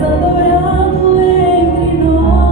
Adorando entre nós.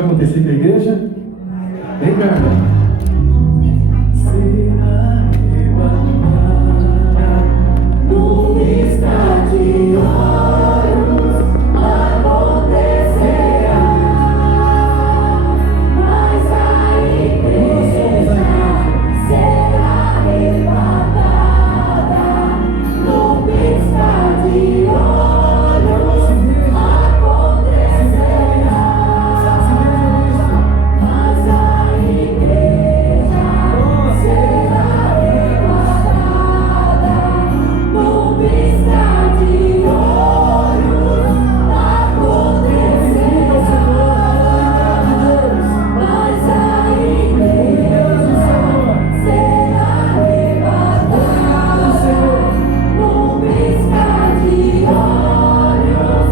vai acontecer com a igreja? Vem cá. No piscar de olhos acontecerá, mas a igreja será arrebatada. No piscar de olhos acontecerá, mas a igreja será arrebatada. No piscar de olhos acontecerá, mas a igreja será arrebatada. No piscar de olhos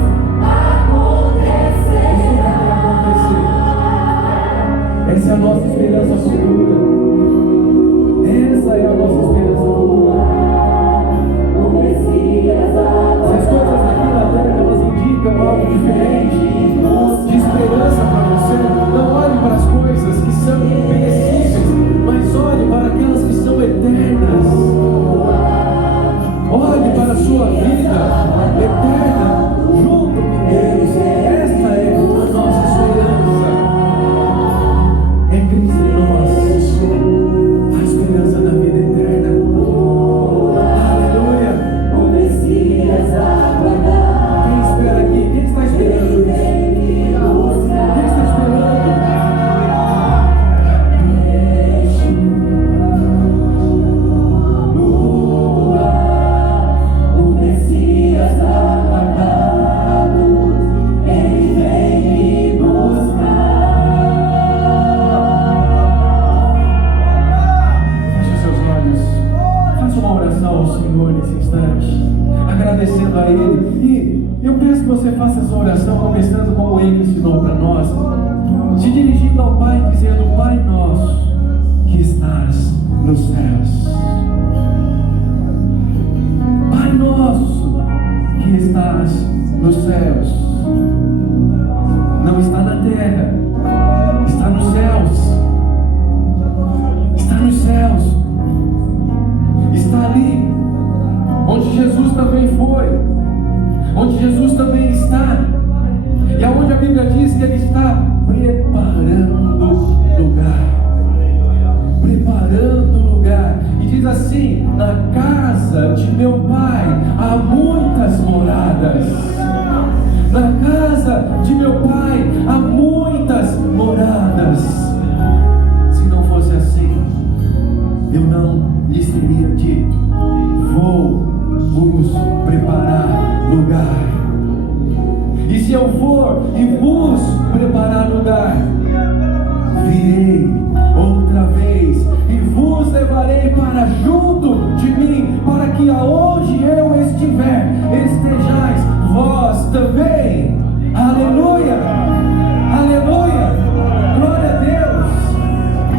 acontecerá. Essa é a nossa esperança futura. Essa é a nossa esperança futura. O Messias Se as coisas aqui na terra elas indicam algo diferente de esperança para você, não olhe para as coisas que são perecíveis, mas olhe para aquelas que são eternas. Olhe para a sua vida eterna junto com Deus. Esta é a nossa esperança. É Cristo em nós, a esperança da vida eterna. Aleluia! o Messias aguardado. Quem espera aqui? Quem está esperando isso? Quem está esperando? O Messias aguardado, ele vem me buscar. Feche seus olhos. Faça uma oração ao Senhor nesse instante, agradecendo a Ele. E eu peço que você faça essa oração começando como Ele ensinou para nós, se dirigindo ao Pai, dizendo: Pai nosso que estás nos céus. Pai nosso que estás nos céus. Não está na terra, está nos céus. Está nos céus. Está ali, onde Jesus também foi, onde Jesus também está, e aonde a Bíblia diz que Ele está preparando lugar, e diz assim: na casa de meu Pai há muitas moradas. Na casa de meu Pai há muitas moradas. Se não fosse assim, eu não lhes teria dito: vou vos preparar lugar. E se eu for e vos preparar lugar, virei outra vez e vos levarei para junto de mim, para que aonde eu estiver, estejais vós também. Aleluia! Aleluia! Glória a Deus!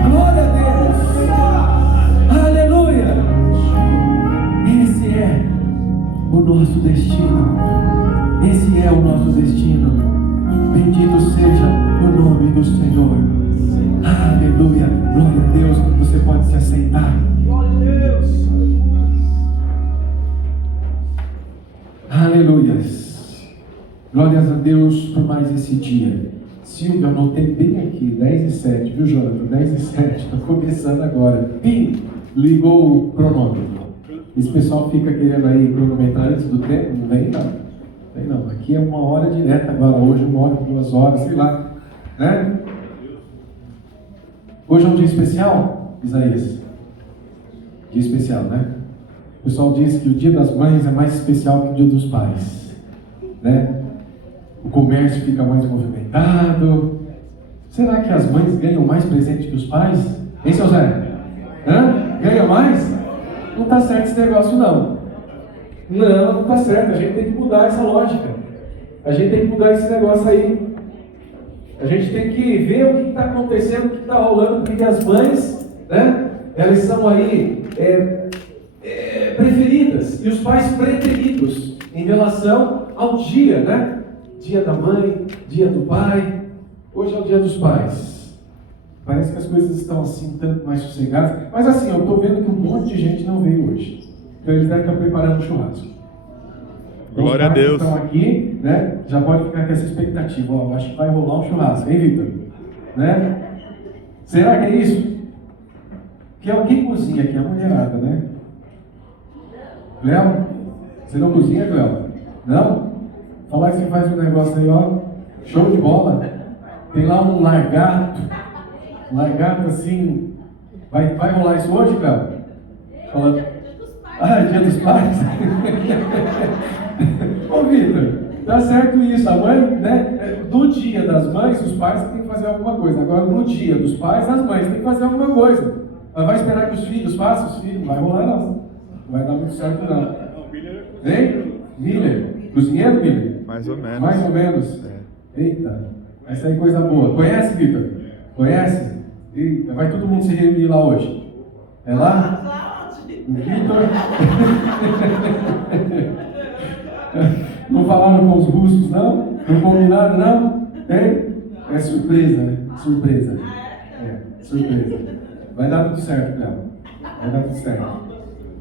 Glória a Deus! Aleluia! Esse é o nosso destino. Esse é o nosso destino. Bendito seja o nome do Senhor. Aleluia! Glória a Deus! Você pode se assentar. Glória a Deus! Aleluias! Glórias a Deus por mais esse dia. Silvio, anotei bem aqui, 10:07, viu, Jonathan? 10:07, está começando agora. Pim! Ligou o cronômetro. Esse pessoal fica querendo aí cronometrar antes do tempo? Não vem não. Vem não. Aqui é 1 hora direta agora. Hoje 1 hora, 2 horas, sei lá. Né? Hoje é um dia especial, Isaías? Dia especial, né? O pessoal diz que o dia das mães é mais especial que o dia dos pais. Né? O comércio fica mais movimentado. Será que as mães ganham mais presente que os pais? Hein, seu Zé? Ganha mais? Não está certo esse negócio, não. Não está certo. A gente tem que mudar essa lógica. A gente tem que mudar esse negócio aí. A gente tem que ver o que está acontecendo, o que está rolando, porque as mães, né, elas são aí preferidas, e os pais preteridos em relação ao dia, né? Dia da mãe, dia do pai. Hoje é o Dia dos Pais. Parece que as coisas estão assim, tanto mais sossegadas. Mas assim, eu estou vendo que um monte de gente não veio hoje. Então eles devem estar preparando um churrasco. Glória a Deus. Os pais que estão aqui, né, já pode ficar com essa expectativa. Ó, acho que vai rolar um churrasco, hein, Vitor? Né? Será que é isso? Quem cozinha aqui? A mulherada, né? Cléo? Você não cozinha, Cléo? Não? Falar que você faz um negócio aí, ó. Show de bola. Tem lá um lagarto. Um lagarto assim. Vai rolar isso hoje, Cléo? Fala... Ah, Dia dos Pais? Ô, Vitor, tá certo isso. A mãe, né? Do Dia das Mães, os pais têm que fazer alguma coisa. Agora, no Dia dos Pais, as mães têm que fazer alguma coisa. Mas vai esperar que os filhos façam? Os filhos não vai rolar, não. Não vai dar muito certo, não. Hein? Miller? Cozinheiro, Miller? Mais ou menos. Mais ou menos? Eita, vai sair coisa boa. Conhece, Vitor? Conhece? Eita, vai todo mundo se reunir lá hoje. É lá? O Vitor? Não falaram com os russos, não? Não combinaram, não? Tem? É surpresa, né? Surpresa. É, surpresa. Vai dar tudo certo, Cléo. Vai dar tudo certo.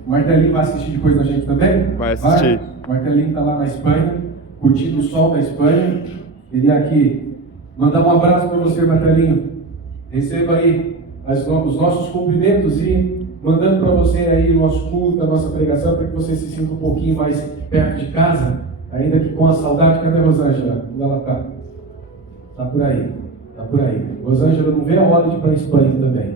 O Martelinho vai assistir depois da gente também? Vai assistir. O Martelinho está lá na Espanha, curtindo o sol da Espanha. Queria aqui mandar um abraço para você, Martelinho. Receba aí os nossos cumprimentos e mandando para você aí o nosso culto, a nossa pregação, para que você se sinta um pouquinho mais perto de casa, ainda que com a saudade. Cadê a Rosângela? Onde ela está? Está por aí. Está por aí. Rosângela não vê a hora de ir para a Espanha também.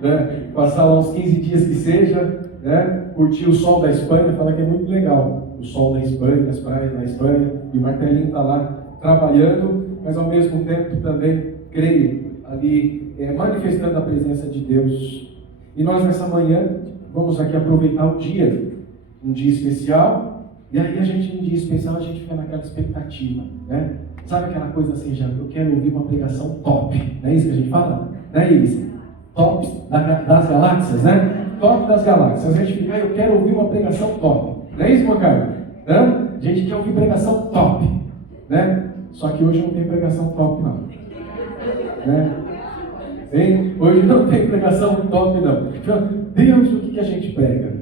Né? Passar lá uns 15 dias que seja, né? Curtir o sol da Espanha, falar que é muito legal o sol da Espanha, as praias da Espanha, e o Martelinho está lá trabalhando, mas ao mesmo tempo também, creio, ali manifestando a presença de Deus. E nós nessa manhã vamos aqui aproveitar o dia, um dia especial, e aí a gente, um dia especial, a gente fica naquela expectativa, né? Sabe aquela coisa assim, já, eu quero ouvir uma pregação top, não é isso que a gente fala? Não é isso? Top das galáxias, né? Top das galáxias. A gente fica, eu quero ouvir uma pregação top. Não é isso, meu caro? A gente quer ouvir pregação top, né? Só que hoje não tem pregação top, não. Né? Hein? Hoje não tem pregação top, não. Deus, o que a gente prega?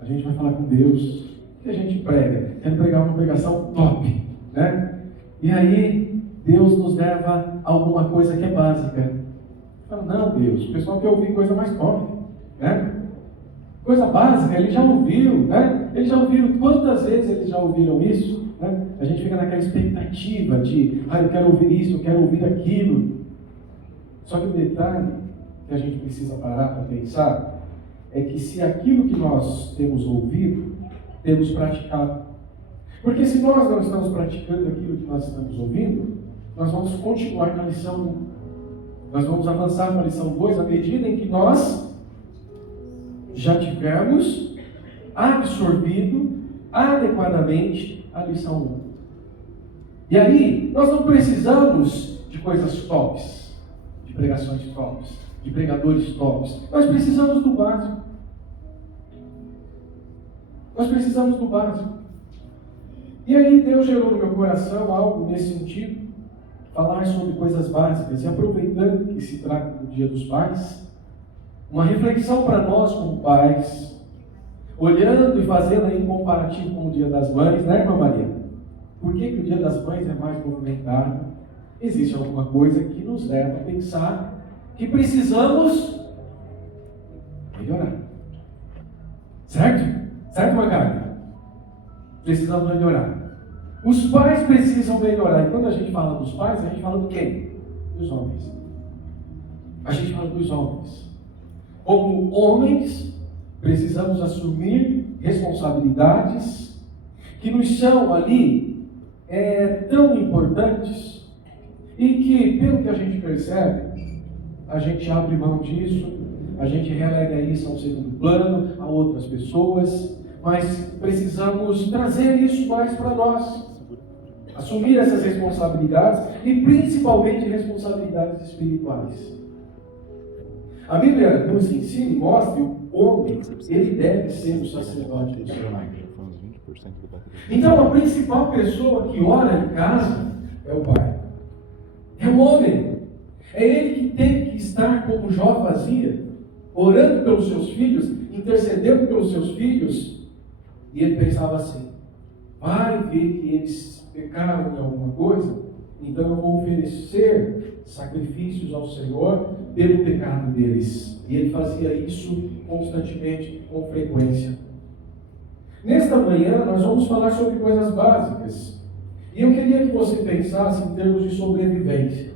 A gente vai falar com Deus. O que a gente prega? Quero pregar uma pregação top, né? E aí, Deus nos leva a alguma coisa que é básica. Fala, não, Deus, o pessoal quer ouvir coisa mais top, né? Coisa básica, ele já ouviu, né? Eles já ouviram, quantas vezes eles já ouviram isso? Né? A gente fica naquela expectativa de, eu quero ouvir isso, eu quero ouvir aquilo. Só que o detalhe que a gente precisa parar para pensar é que se aquilo que nós temos ouvido, temos praticado. Porque se nós não estamos praticando aquilo que nós estamos ouvindo, nós vamos continuar na lição 1. Nós vamos avançar na lição 2 à medida em que nós já tivermos absorvido adequadamente a lição 1. E aí, nós não precisamos de coisas tops, de pregações tops, de pregadores tops. Nós precisamos do básico. Nós precisamos do básico. E aí Deus gerou no meu coração algo nesse sentido, falar sobre coisas básicas, e aproveitando que se trata do Dia dos Pais, uma reflexão para nós como pais, olhando e fazendo aí um comparativo com o Dia das Mães, né, irmã Maria? Por que o Dia das Mães é mais movimentado? Existe alguma coisa que nos leva a pensar que precisamos melhorar. Certo? Certo, Macário? Precisamos melhorar. Os pais precisam melhorar. E quando a gente fala dos pais, a gente fala do quem? Dos homens. A gente fala dos homens. Como homens, precisamos assumir responsabilidades que nos são ali tão importantes e que, pelo que a gente percebe, a gente abre mão disso, a gente relega isso a um segundo plano, a outras pessoas, mas precisamos trazer isso mais para nós. Assumir essas responsabilidades e principalmente responsabilidades espirituais. A Bíblia nos ensina e mostra que o homem, ele deve ser o sacerdote do seu lar. Então a principal pessoa que ora em casa é o pai. É o homem. É ele que tem que estar como Jó fazia, orando pelos seus filhos, intercedendo pelos seus filhos. E ele pensava assim: vai ver que eles pecaram em alguma coisa, então eu vou oferecer sacrifícios ao Senhor pelo pecado deles. E ele fazia isso constantemente, com frequência. Nesta manhã nós vamos falar sobre coisas básicas. E eu queria que você pensasse em termos de sobrevivência.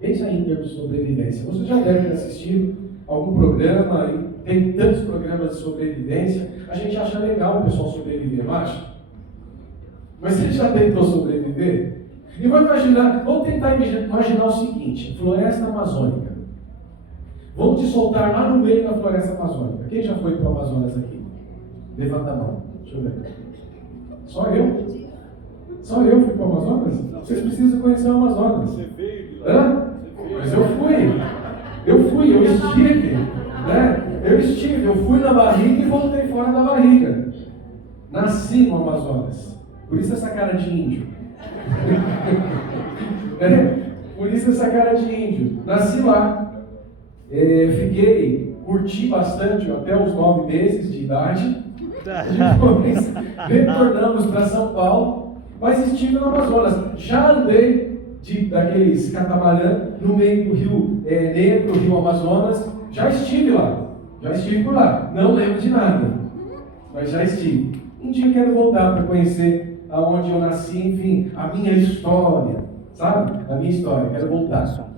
Pensa aí em termos de sobrevivência. Você já deve ter assistido algum programa, e tem tantos programas de sobrevivência. A gente acha legal o pessoal sobreviver, não acha? Mas você já tentou sobreviver? E vamos tentar imaginar o seguinte: floresta amazônica. Vamos te soltar lá no meio da floresta amazônica. Quem já foi para o Amazonas aqui? Levanta a mão. Deixa eu ver. Só eu? Só eu fui para o Amazonas? Vocês precisam conhecer o Amazonas. Você veio? Hã? Mas eu estive, né? Eu fui na barriga e voltei fora da barriga. Nasci no Amazonas. Por isso essa cara de índio. Por isso essa cara de índio. Nasci lá. Curti bastante até os 9 meses de idade. Depois retornamos para São Paulo, mas estive no Amazonas. Já andei daqueles catamarã no meio do Rio Negro, Rio Amazonas. Já estive lá. Já estive por lá. Não lembro de nada, mas já estive. Um dia quero voltar para conhecer aonde eu nasci, enfim, a minha história, sabe? A minha história, quero voltar.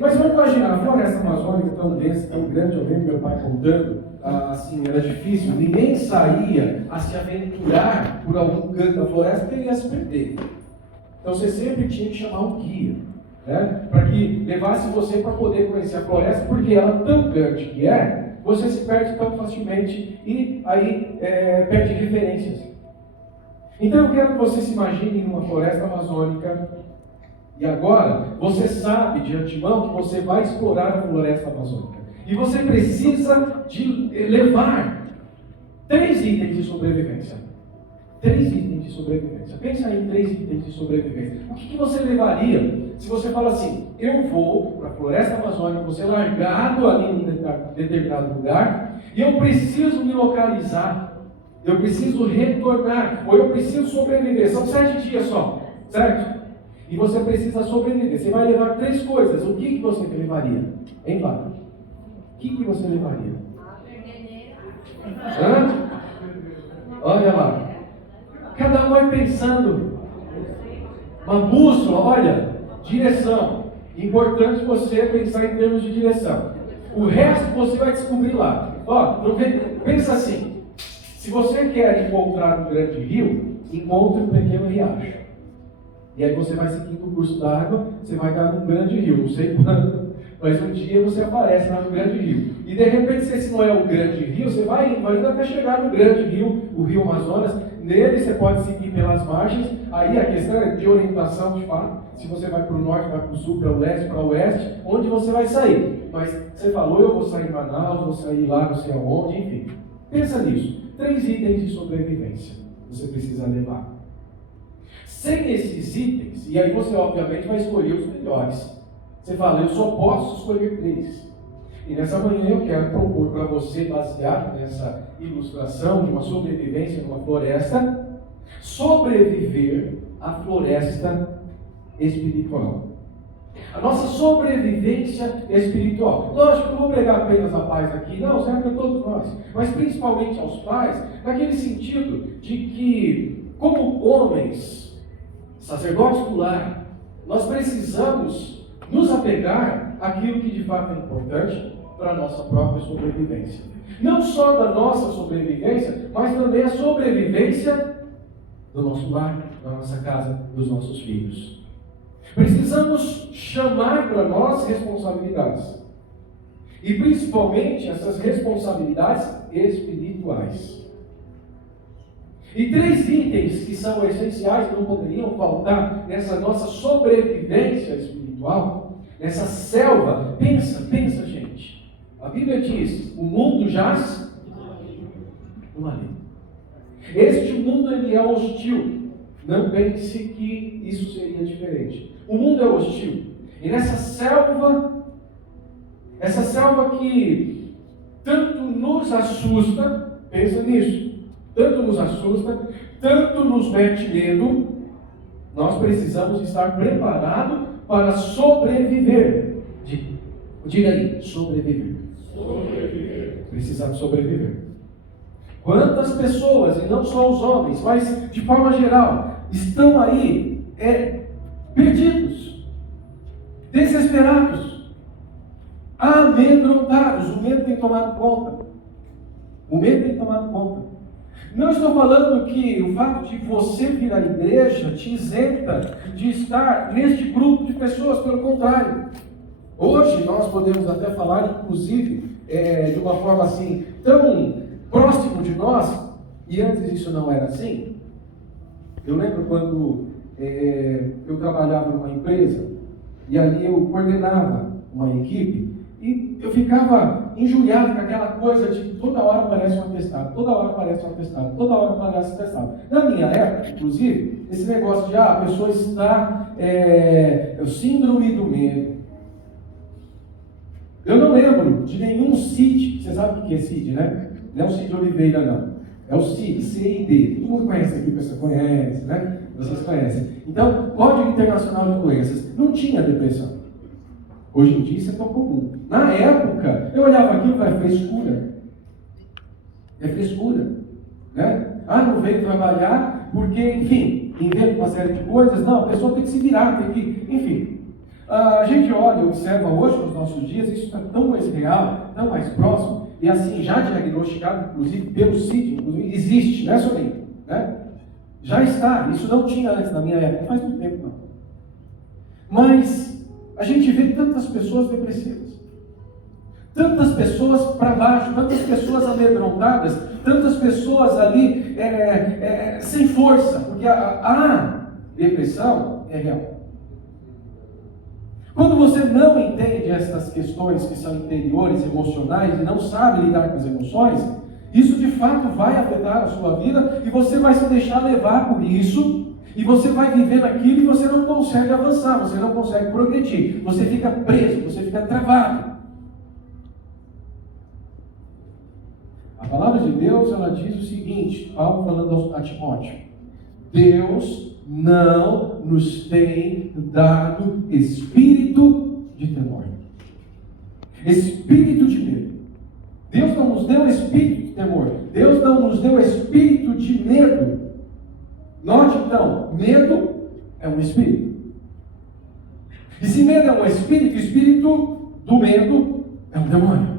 Mas vamos imaginar, a floresta amazônica tão densa, tão grande, eu lembro meu pai contando, assim, era difícil, ninguém saía a se aventurar por algum canto da floresta porque ele ia se perder. Então você sempre tinha que chamar um guia, né? Para que levasse você para poder conhecer a floresta, porque ela tão grande que você se perde tão facilmente e aí perde referências. Então eu quero que você se imagine numa floresta amazônica. E agora, você sabe de antemão que você vai explorar a floresta amazônica. E você precisa de levar 3 itens de sobrevivência. 3 itens de sobrevivência. Pensa em 3 itens de sobrevivência. O que você levaria se você fala assim: eu vou para a floresta amazônica, você é largado ali em um determinado lugar, e eu preciso me localizar, eu preciso retornar, ou eu preciso sobreviver. São 7 dias só, certo? E você precisa sobreviver. Você vai levar 3 coisas. O que você levaria? Hein, Fábio? O que você levaria? Hã? Olha lá. Cada um vai pensando. Uma bússola, olha. Direção. Importante você pensar em termos de direção. O resto você vai descobrir lá. Ó, pensa assim. Se você quer encontrar um grande rio, encontre um pequeno riacho. E aí você vai seguindo o curso da água, você vai dar num grande rio, não sei quando, mas um dia você aparece lá no grande rio. E de repente, se esse não é o grande rio, você vai indo até chegar no grande rio, o Rio Amazonas. Nele você pode seguir pelas margens. Aí a questão é de orientação, de fato. Se você vai para o norte, vai para o sul, para o leste, para o oeste, onde você vai sair. Mas você falou: eu vou sair em Manaus, vou sair lá, não sei aonde, enfim. Pensa nisso. 3 itens de sobrevivência você precisa levar. Sem esses itens, e aí você obviamente vai escolher os melhores. Você fala: eu só posso escolher 3. E nessa manhã eu quero propor para você, baseado nessa ilustração de uma sobrevivência numa floresta, sobreviver à floresta espiritual. A nossa sobrevivência espiritual. Lógico que eu não vou pregar apenas a pais aqui, não, serve para todos nós, mas principalmente aos pais, naquele sentido de que, como homens, sacerdotes do lar, nós precisamos nos apegar àquilo que de fato é importante para a nossa própria sobrevivência. Não só da nossa sobrevivência, mas também a sobrevivência do nosso lar, da nossa casa, dos nossos filhos. Precisamos chamar para nós responsabilidades. E principalmente essas responsabilidades espirituais. E 3 itens que são essenciais, não poderiam faltar nessa nossa sobrevivência espiritual, nessa selva. Pensa, gente. A Bíblia diz: o mundo jaz no maligno. Este mundo ele é hostil. Não pense que isso seria diferente. O mundo é hostil. E nessa selva, essa selva que tanto nos assusta, pensa nisso, tanto nos assusta, tanto nos mete medo, nós precisamos estar preparados para sobreviver. Diga aí, sobreviver. Precisamos sobreviver. Quantas pessoas, e não só os homens, mas de forma geral, estão aí perdidos, desesperados, amedrontados. O medo tem tomado conta. O medo tem tomado conta. Não estou falando que o fato de você vir à igreja te isenta de estar neste grupo de pessoas, pelo contrário. Hoje nós podemos até falar, inclusive, de uma forma assim, tão próximo de nós, e antes isso não era assim. Eu lembro quando eu trabalhava numa empresa, e ali eu coordenava uma equipe, e eu ficava injuriado com aquela coisa de toda hora aparece um atestado, toda hora aparece um atestado, toda hora aparece um atestado. Na minha época, inclusive, esse negócio de a pessoa está o síndrome do medo. Eu não lembro de nenhum CID. Você sabe o que é CID, né? Não é o Cid Oliveira, não. É o CID, C-I-D. Todo mundo conhece aqui, você conhece, né? Vocês conhecem. Então, Código Internacional de Doenças. Não tinha depressão. Hoje em dia isso é tão comum. Na época, eu olhava aquilo e falava, é frescura. É frescura. Né? Não veio trabalhar porque, enfim, inventa uma série de coisas. Não, a pessoa tem que se virar, tem que, enfim. A gente olha, observa hoje nos nossos dias, isso está tão mais real, tão mais próximo, e assim, já diagnosticado, inclusive, pelo CID, inclusive, existe, não é somente, né? Já está, isso não tinha antes na minha época, não faz muito tempo não. Mas a gente vê tantas pessoas depressivas, tantas pessoas para baixo, tantas pessoas amedrontadas, tantas pessoas ali sem força, porque a depressão é real. Quando você não entende essas questões que são interiores, emocionais, e não sabe lidar com as emoções, isso de fato vai afetar a sua vida, e você vai se deixar levar por isso, e você vai viver naquilo e você não consegue avançar, você não consegue progredir, você fica preso, você fica travado. A palavra de Deus, ela diz o seguinte, Paulo falando a Timóteo: Deus não nos tem dado espírito de temor, espírito de medo. Deus não nos deu espírito de temor, Deus não nos deu espírito de medo. Note então, medo é um espírito. E se medo é um espírito, o espírito do medo é um demônio.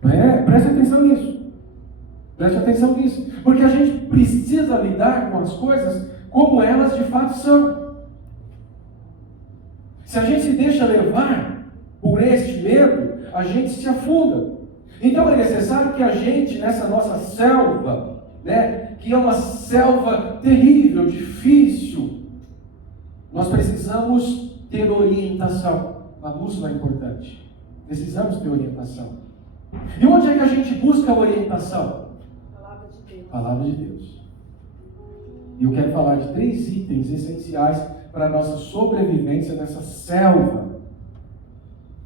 Preste atenção nisso. Preste atenção nisso. Porque a gente precisa lidar com as coisas como elas de fato são. Se a gente se deixa levar por este medo, a gente se afunda. Então é necessário que a gente, nessa nossa selva, que é uma selva terrível, difícil, nós precisamos ter orientação. A bússola é importante. Precisamos ter orientação. E onde é que a gente busca a orientação? Palavra de Deus. Palavra de Deus. E eu quero falar de 3 itens essenciais para a nossa sobrevivência nessa selva.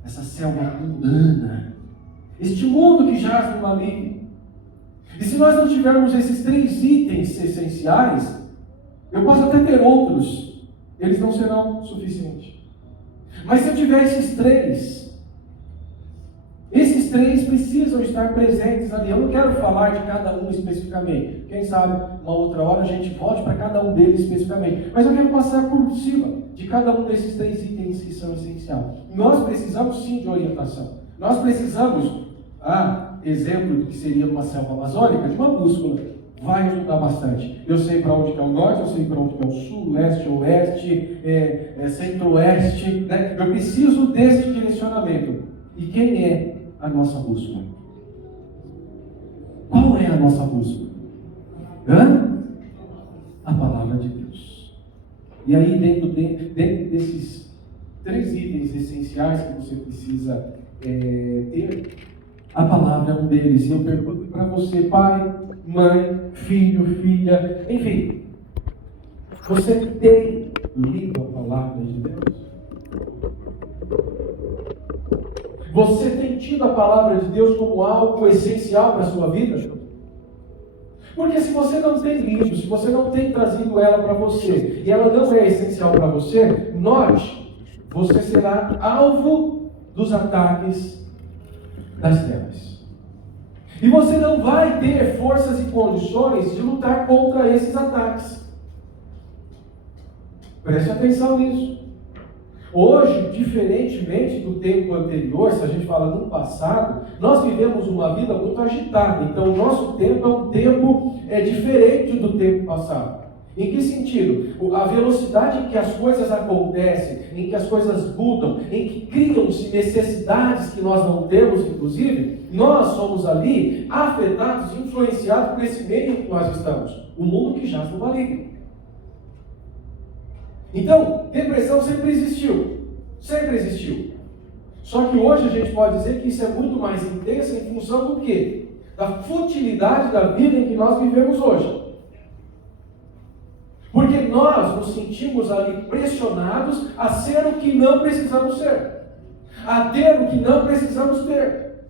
Essa selva mundana. Este mundo que jaz no maligno. E se nós não tivermos esses 3 itens essenciais, eu posso até ter outros, eles não serão suficientes. Mas se eu tiver esses 3 precisam estar presentes ali. Eu não quero falar de cada um especificamente. Quem sabe, uma outra hora a gente volte para cada um deles especificamente. Mas eu quero passar por cima de cada um desses 3 itens que são essenciais. Nós precisamos sim de orientação. Nós precisamos, exemplo do que seria uma selva amazônica, de uma bússola. Vai ajudar bastante. Eu sei para onde que é o norte, eu sei para onde que é o sul, leste, oeste, centro-oeste. Eu preciso desse direcionamento. E quem é a nossa bússola? Qual é a nossa bússola? A palavra de Deus. E aí dentro desses 3 itens essenciais que você precisa ter, a palavra é um deles. E eu pergunto para você, pai, mãe, filho, filha, enfim, Você tem lido a palavra de Deus? Você tem tido a palavra de Deus como algo essencial para a sua vida? Porque se você não tem lido, se você não tem trazido ela para você, e ela não é essencial para você, note, você será alvo dos ataques das trevas. E você não vai ter forças e condições de lutar contra esses ataques. Preste atenção nisso. Hoje, diferentemente do tempo anterior, se a gente fala no passado, nós vivemos uma vida muito agitada. Então, o nosso tempo é um tempo diferente do tempo passado. Em que sentido? A velocidade em que as coisas acontecem, em que as coisas mudam, em que criam-se necessidades que nós não temos, inclusive, nós somos ali afetados, influenciados por esse meio em que nós estamos. O mundo que jaz no maligno. Então, depressão sempre existiu. Sempre existiu. Só que hoje a gente pode dizer que isso é muito mais intenso em função do quê? Da futilidade da vida em que nós vivemos hoje. Porque nós nos sentimos ali pressionados a ser o que não precisamos ser. A ter o que não precisamos ter.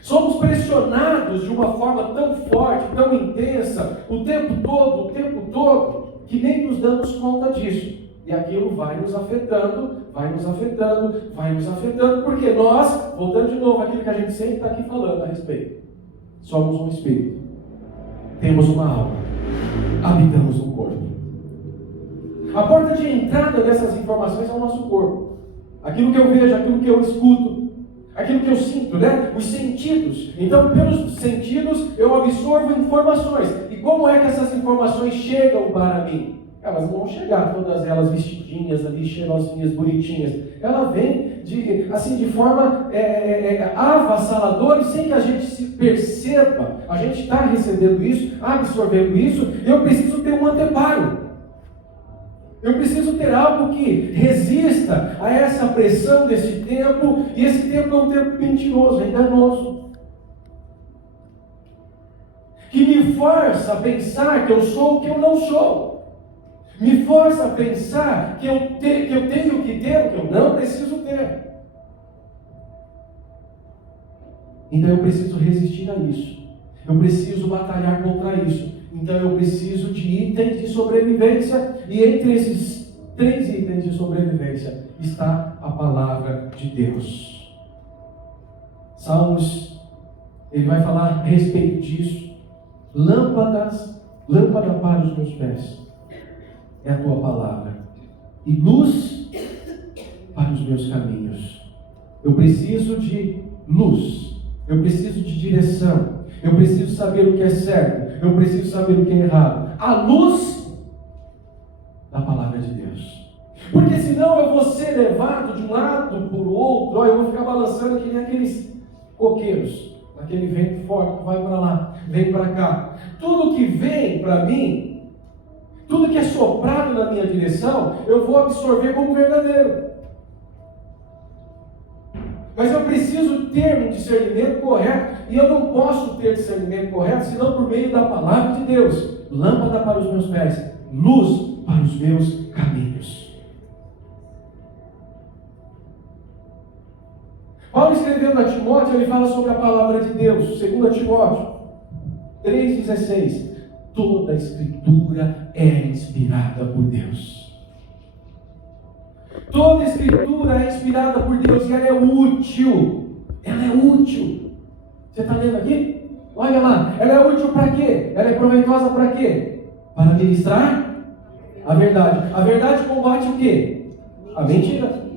Somos pressionados de uma forma tão forte, tão intensa, o tempo todo, que nem nos damos conta disso. E aquilo vai nos afetando, porque nós, voltando de novo àquilo que a gente sempre está aqui falando a respeito, somos um espírito, temos uma alma, habitamos um corpo. A porta de entrada dessas informações é o nosso corpo. Aquilo que eu vejo, aquilo que eu escuto, aquilo que eu sinto, né? Os sentidos. Então, pelos sentidos, eu absorvo informações. E como é que essas informações chegam para mim? Elas não vão chegar, todas elas vestidinhas ali, cheirosinhas, bonitinhas. Ela vem de forma avassaladora, e sem que a gente se perceba, a gente está recebendo isso, absorvendo isso. Eu preciso ter um anteparo. Eu preciso ter algo que resista a essa pressão desse tempo, e esse tempo é um tempo mentiroso, enganoso, que me força a pensar que eu sou o que eu não sou, me força a pensar que eu tenho que ter o que eu não preciso ter. Então eu preciso resistir a isso, eu preciso batalhar contra isso. Então eu preciso de itens de sobrevivência, e entre esses 3 itens de sobrevivência está a palavra de Deus. Salmos, ele vai falar a respeito disso. Lâmpada para os meus pés é a tua palavra, e luz para os meus caminhos. Eu preciso de luz, eu preciso de direção, eu preciso saber o que é certo, eu preciso saber o que é errado. A luz da palavra de Deus. Porque senão eu vou ser levado de um lado para o outro, eu vou ficar balançando que nem aqueles coqueiros, aquele vento forte que vai para lá, vem para cá. Tudo que vem para mim, tudo que é soprado na minha direção, eu vou absorver como verdadeiro. Mas eu preciso ter um discernimento correto, e eu não posso ter discernimento correto senão por meio da palavra de Deus. Lâmpada para os meus pés, luz para os meus caminhos. Paulo, escrevendo a Timóteo, ele fala sobre a palavra de Deus. 2 Timóteo 3,16. Toda a Escritura é inspirada por Deus. Toda a Escritura é inspirada por Deus, e ela é útil. Ela é útil. Você está lendo aqui? Olha lá. Ela é útil para quê? Ela é proveitosa para quê? Para ministrar a verdade. A verdade combate o quê? A mentira.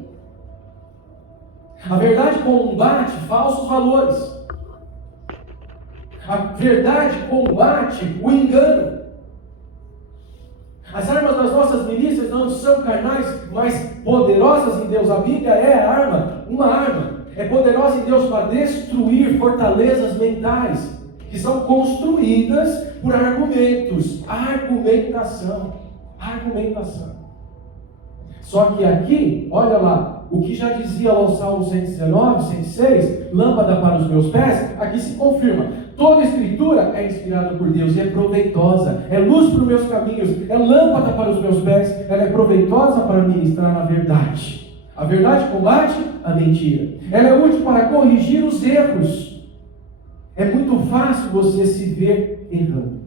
A verdade combate falsos valores. A verdade combate o engano. As armas das nossas milícias não são carnais, mas poderosas em Deus. A Bíblia é a arma, uma arma. É poderosa em Deus para destruir fortalezas mentais, que são construídas por argumentos. Argumentação. Só que aqui, olha lá, o que já dizia lá o Salmo 119, 106, lâmpada para os meus pés, aqui se confirma. Toda a Escritura é inspirada por Deus e é proveitosa, é luz para os meus caminhos, é lâmpada para os meus pés, ela é proveitosa para ministrar a verdade. A verdade combate a mentira. Ela é útil para corrigir os erros. É muito fácil você se ver errando.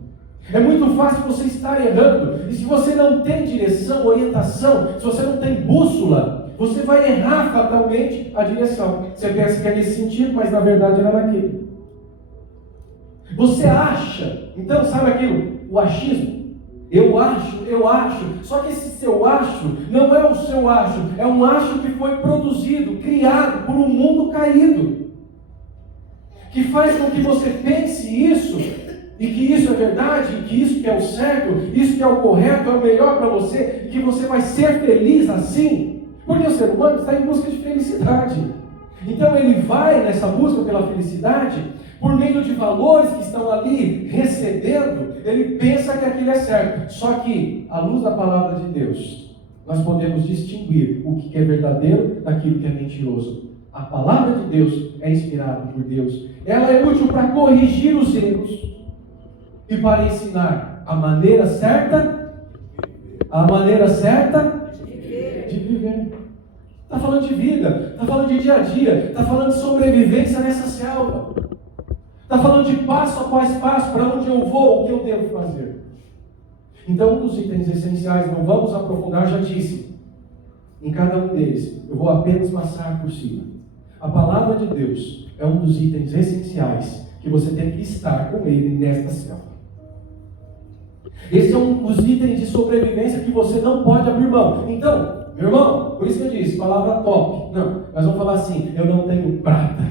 É muito fácil você estar errando. E se você não tem direção, orientação, se você não tem bússola, você vai errar fatalmente a direção. Você pensa que é nesse sentido, mas na verdade era naquele. Você acha, então sabe aquilo? O achismo. Eu acho. Só que esse seu acho não é o seu acho, é um acho que foi produzido, criado por um mundo caído, que faz com que você pense isso, e que isso é verdade, e que isso que é o certo, isso que é o correto, é o melhor para você, e que você vai ser feliz assim, porque o ser humano está em busca de felicidade. Então ele vai nessa busca pela felicidade, por meio de valores que estão ali recebendo, ele pensa que aquilo é certo. Só que, à luz da palavra de Deus, nós podemos distinguir o que é verdadeiro daquilo que é mentiroso. A palavra de Deus é inspirada por Deus. Ela é útil para corrigir os erros e para ensinar a maneira certa de viver. Está falando de vida, está falando de dia a dia, está falando de sobrevivência nessa selva. Está falando de passo após passo, para onde eu vou, o que eu devo fazer. Então, um dos itens essenciais, não vamos aprofundar, já disse, em cada um deles, eu vou apenas passar por cima. A palavra de Deus é um dos itens essenciais que você tem que estar com ele nesta selva. Esse é um dos itens de sobrevivência que você não pode abrir mão. Então, meu irmão, por isso que eu disse, palavra top. Não, nós vamos falar assim, eu não tenho prata,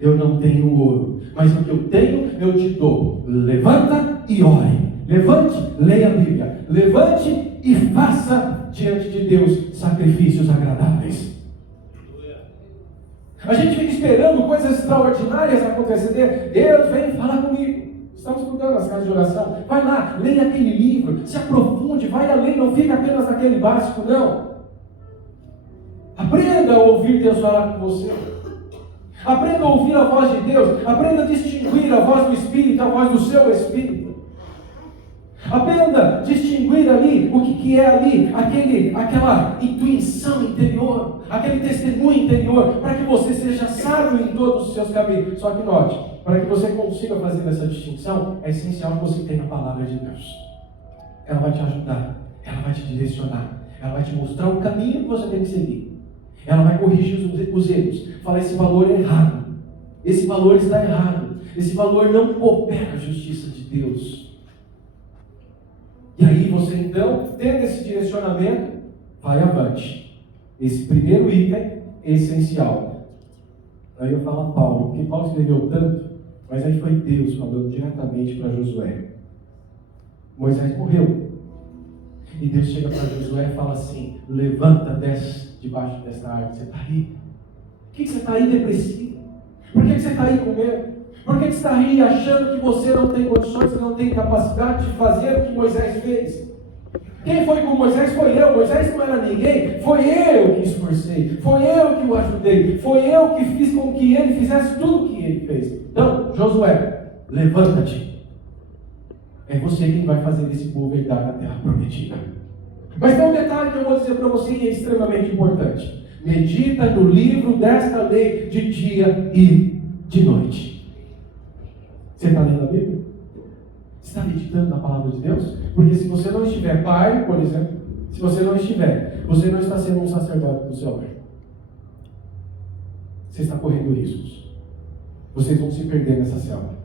eu não tenho ouro, mas o que eu tenho, eu te dou. Levanta e ore. Levante, leia a Bíblia. Levante e faça diante de Deus sacrifícios agradáveis. A gente fica esperando coisas extraordinárias acontecer. Deus vem falar comigo. Estamos estudando as casas de oração. Vai lá, leia aquele livro, se aprofunde, vai além, não fica apenas naquele básico, não. Aprenda a ouvir Deus falar com você. Aprenda a ouvir a voz de Deus. Aprenda a distinguir a voz do Espírito, a voz do seu Espírito. Aprenda a distinguir ali o que é ali, aquela intuição interior, aquele testemunho interior, para que você seja sábio em todos os seus caminhos. Só que note, para que você consiga fazer essa distinção, é essencial que você tenha a palavra de Deus. Ela vai te ajudar, ela vai te direcionar, ela vai te mostrar o caminho que você tem que seguir. Ela vai corrigir os erros. Fala, esse valor é errado. Esse valor está errado. Esse valor não coopera a justiça de Deus. E aí você então, tendo esse direcionamento, vai avante. Esse primeiro item é essencial. Aí eu falo a Paulo, porque Paulo escreveu tanto, mas aí foi Deus falando diretamente para Josué. Moisés morreu. E Deus chega para Josué e fala assim, levanta, desce debaixo dessa árvore. Você está aí? Por que você está aí depressivo? Por que você está aí com medo? Por que você está aí achando que você não tem condições, que não tem capacidade de fazer o que Moisés fez? Quem foi com Moisés? Foi eu. Moisés não era ninguém. Foi eu que esforcei. Foi eu que o ajudei. Foi eu que fiz com que ele fizesse tudo o que ele fez. Então, Josué, levanta-te. É você quem vai fazer esse povo herdar a terra prometida. Mas tem um detalhe que eu vou dizer para você que é extremamente importante. Medita no livro desta lei de dia e de noite. Você está lendo a Bíblia? Você está meditando na palavra de Deus? Porque se você não estiver, pai, por exemplo, se você não estiver, você não está sendo um sacerdote do Senhor. Você está correndo riscos. Vocês vão se perder nessa selva.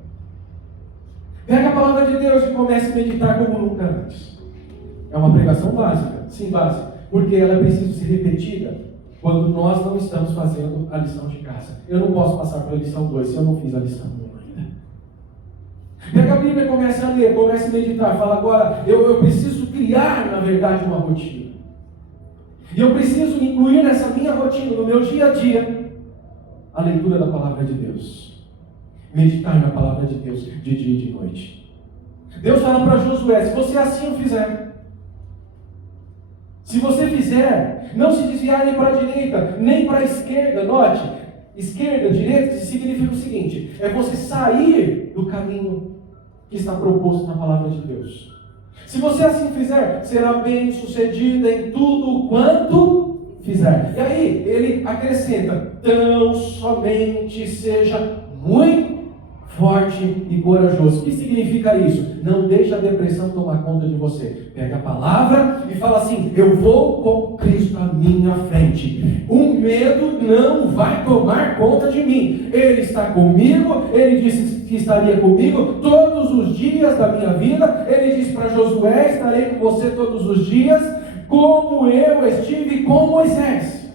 Pega a palavra de Deus e comece a meditar como nunca antes. É uma pregação básica, sim, básica, porque ela precisa ser repetida quando nós não estamos fazendo a lição de casa. Eu não posso passar para a lição 2 se eu não fiz a lição 1 ainda. Pega a Bíblia e comece a ler, comece a meditar. Fala agora, eu preciso criar, na verdade, uma rotina. E eu preciso incluir nessa minha rotina, no meu dia a dia, a leitura da palavra de Deus. Meditar na palavra de Deus de dia e de noite. Deus fala para Josué, se você assim o fizer, se você fizer, não se desviar nem para a direita, nem para a esquerda, note, esquerda, direita, significa o seguinte: é você sair do caminho que está proposto na palavra de Deus. Se você assim fizer, será bem sucedida em tudo quanto fizer. E aí, ele acrescenta: tão somente seja muito forte e corajoso. O que significa isso? Não deixe a depressão tomar conta de você. Pega a palavra e fala assim: eu vou com Cristo à minha frente. O medo não vai tomar conta de mim. Ele está comigo. Ele disse que estaria comigo todos os dias da minha vida. Ele disse para Josué: estarei com você todos os dias, como eu estive com Moisés.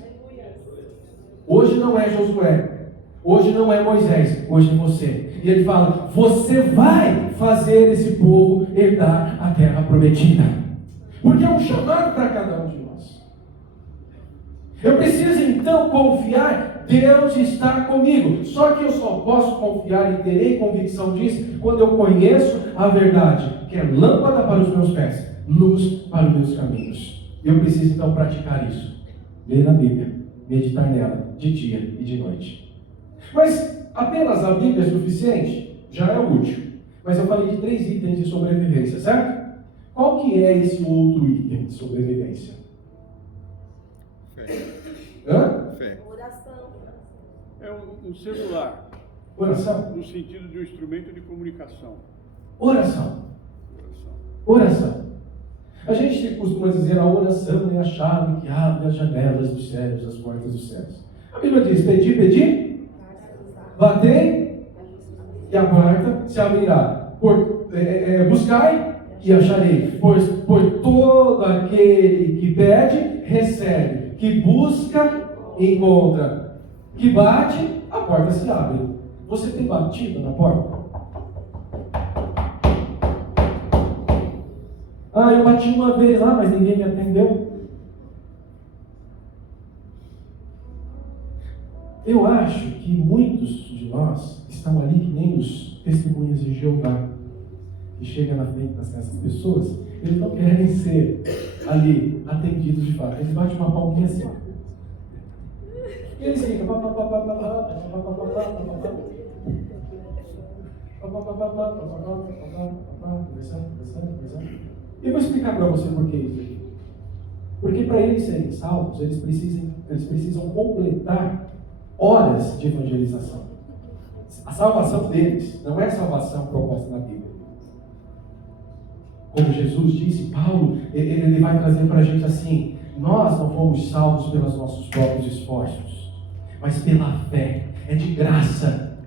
Hoje não é Josué, hoje não é Moisés, hoje é você. E ele fala: você vai fazer esse povo herdar a terra prometida. Porque é um chamado para cada um de nós. Eu preciso então confiar: Deus está comigo. Só que eu só posso confiar e terei convicção disso quando eu conheço a verdade, que é lâmpada para os meus pés, luz para os meus caminhos. Eu preciso então praticar isso. Ler a Bíblia, meditar nela de dia e de noite. Mas apenas a Bíblia é suficiente? Já é útil. Mas eu falei de 3 itens de sobrevivência, certo? Qual que é esse outro item de sobrevivência? Fé. Hã? Fé. Oração. É um celular, Oração. no sentido de um instrumento de comunicação. Oração. Oração. Oração. A gente costuma dizer: a oração é a chave que abre as janelas dos céus, as portas dos céus. A Bíblia diz: pedi, pedi, batei, e a porta se abrirá. Buscai e acharei. Pois todo aquele que pede, recebe. Que busca, encontra. Que bate, a porta se abre. Você tem batido na porta? Ah, eu bati uma vez lá, mas ninguém me atendeu. Eu acho que muitos de nós estão ali que nem os testemunhas de Jeová, que chegam na frente dessas pessoas. Eles não querem ser ali atendidos de fato. Eles batem uma palminha assim. E eles ficam conversando. E eu vou explicar para você por que isso aqui. Porque para eles serem salvos, eles precisam completar horas de evangelização. A salvação deles não é a salvação proposta na Bíblia. Como Jesus disse, Paulo, ele vai trazer para a gente assim: nós não fomos salvos pelos nossos próprios esforços, mas pela fé. É de graça,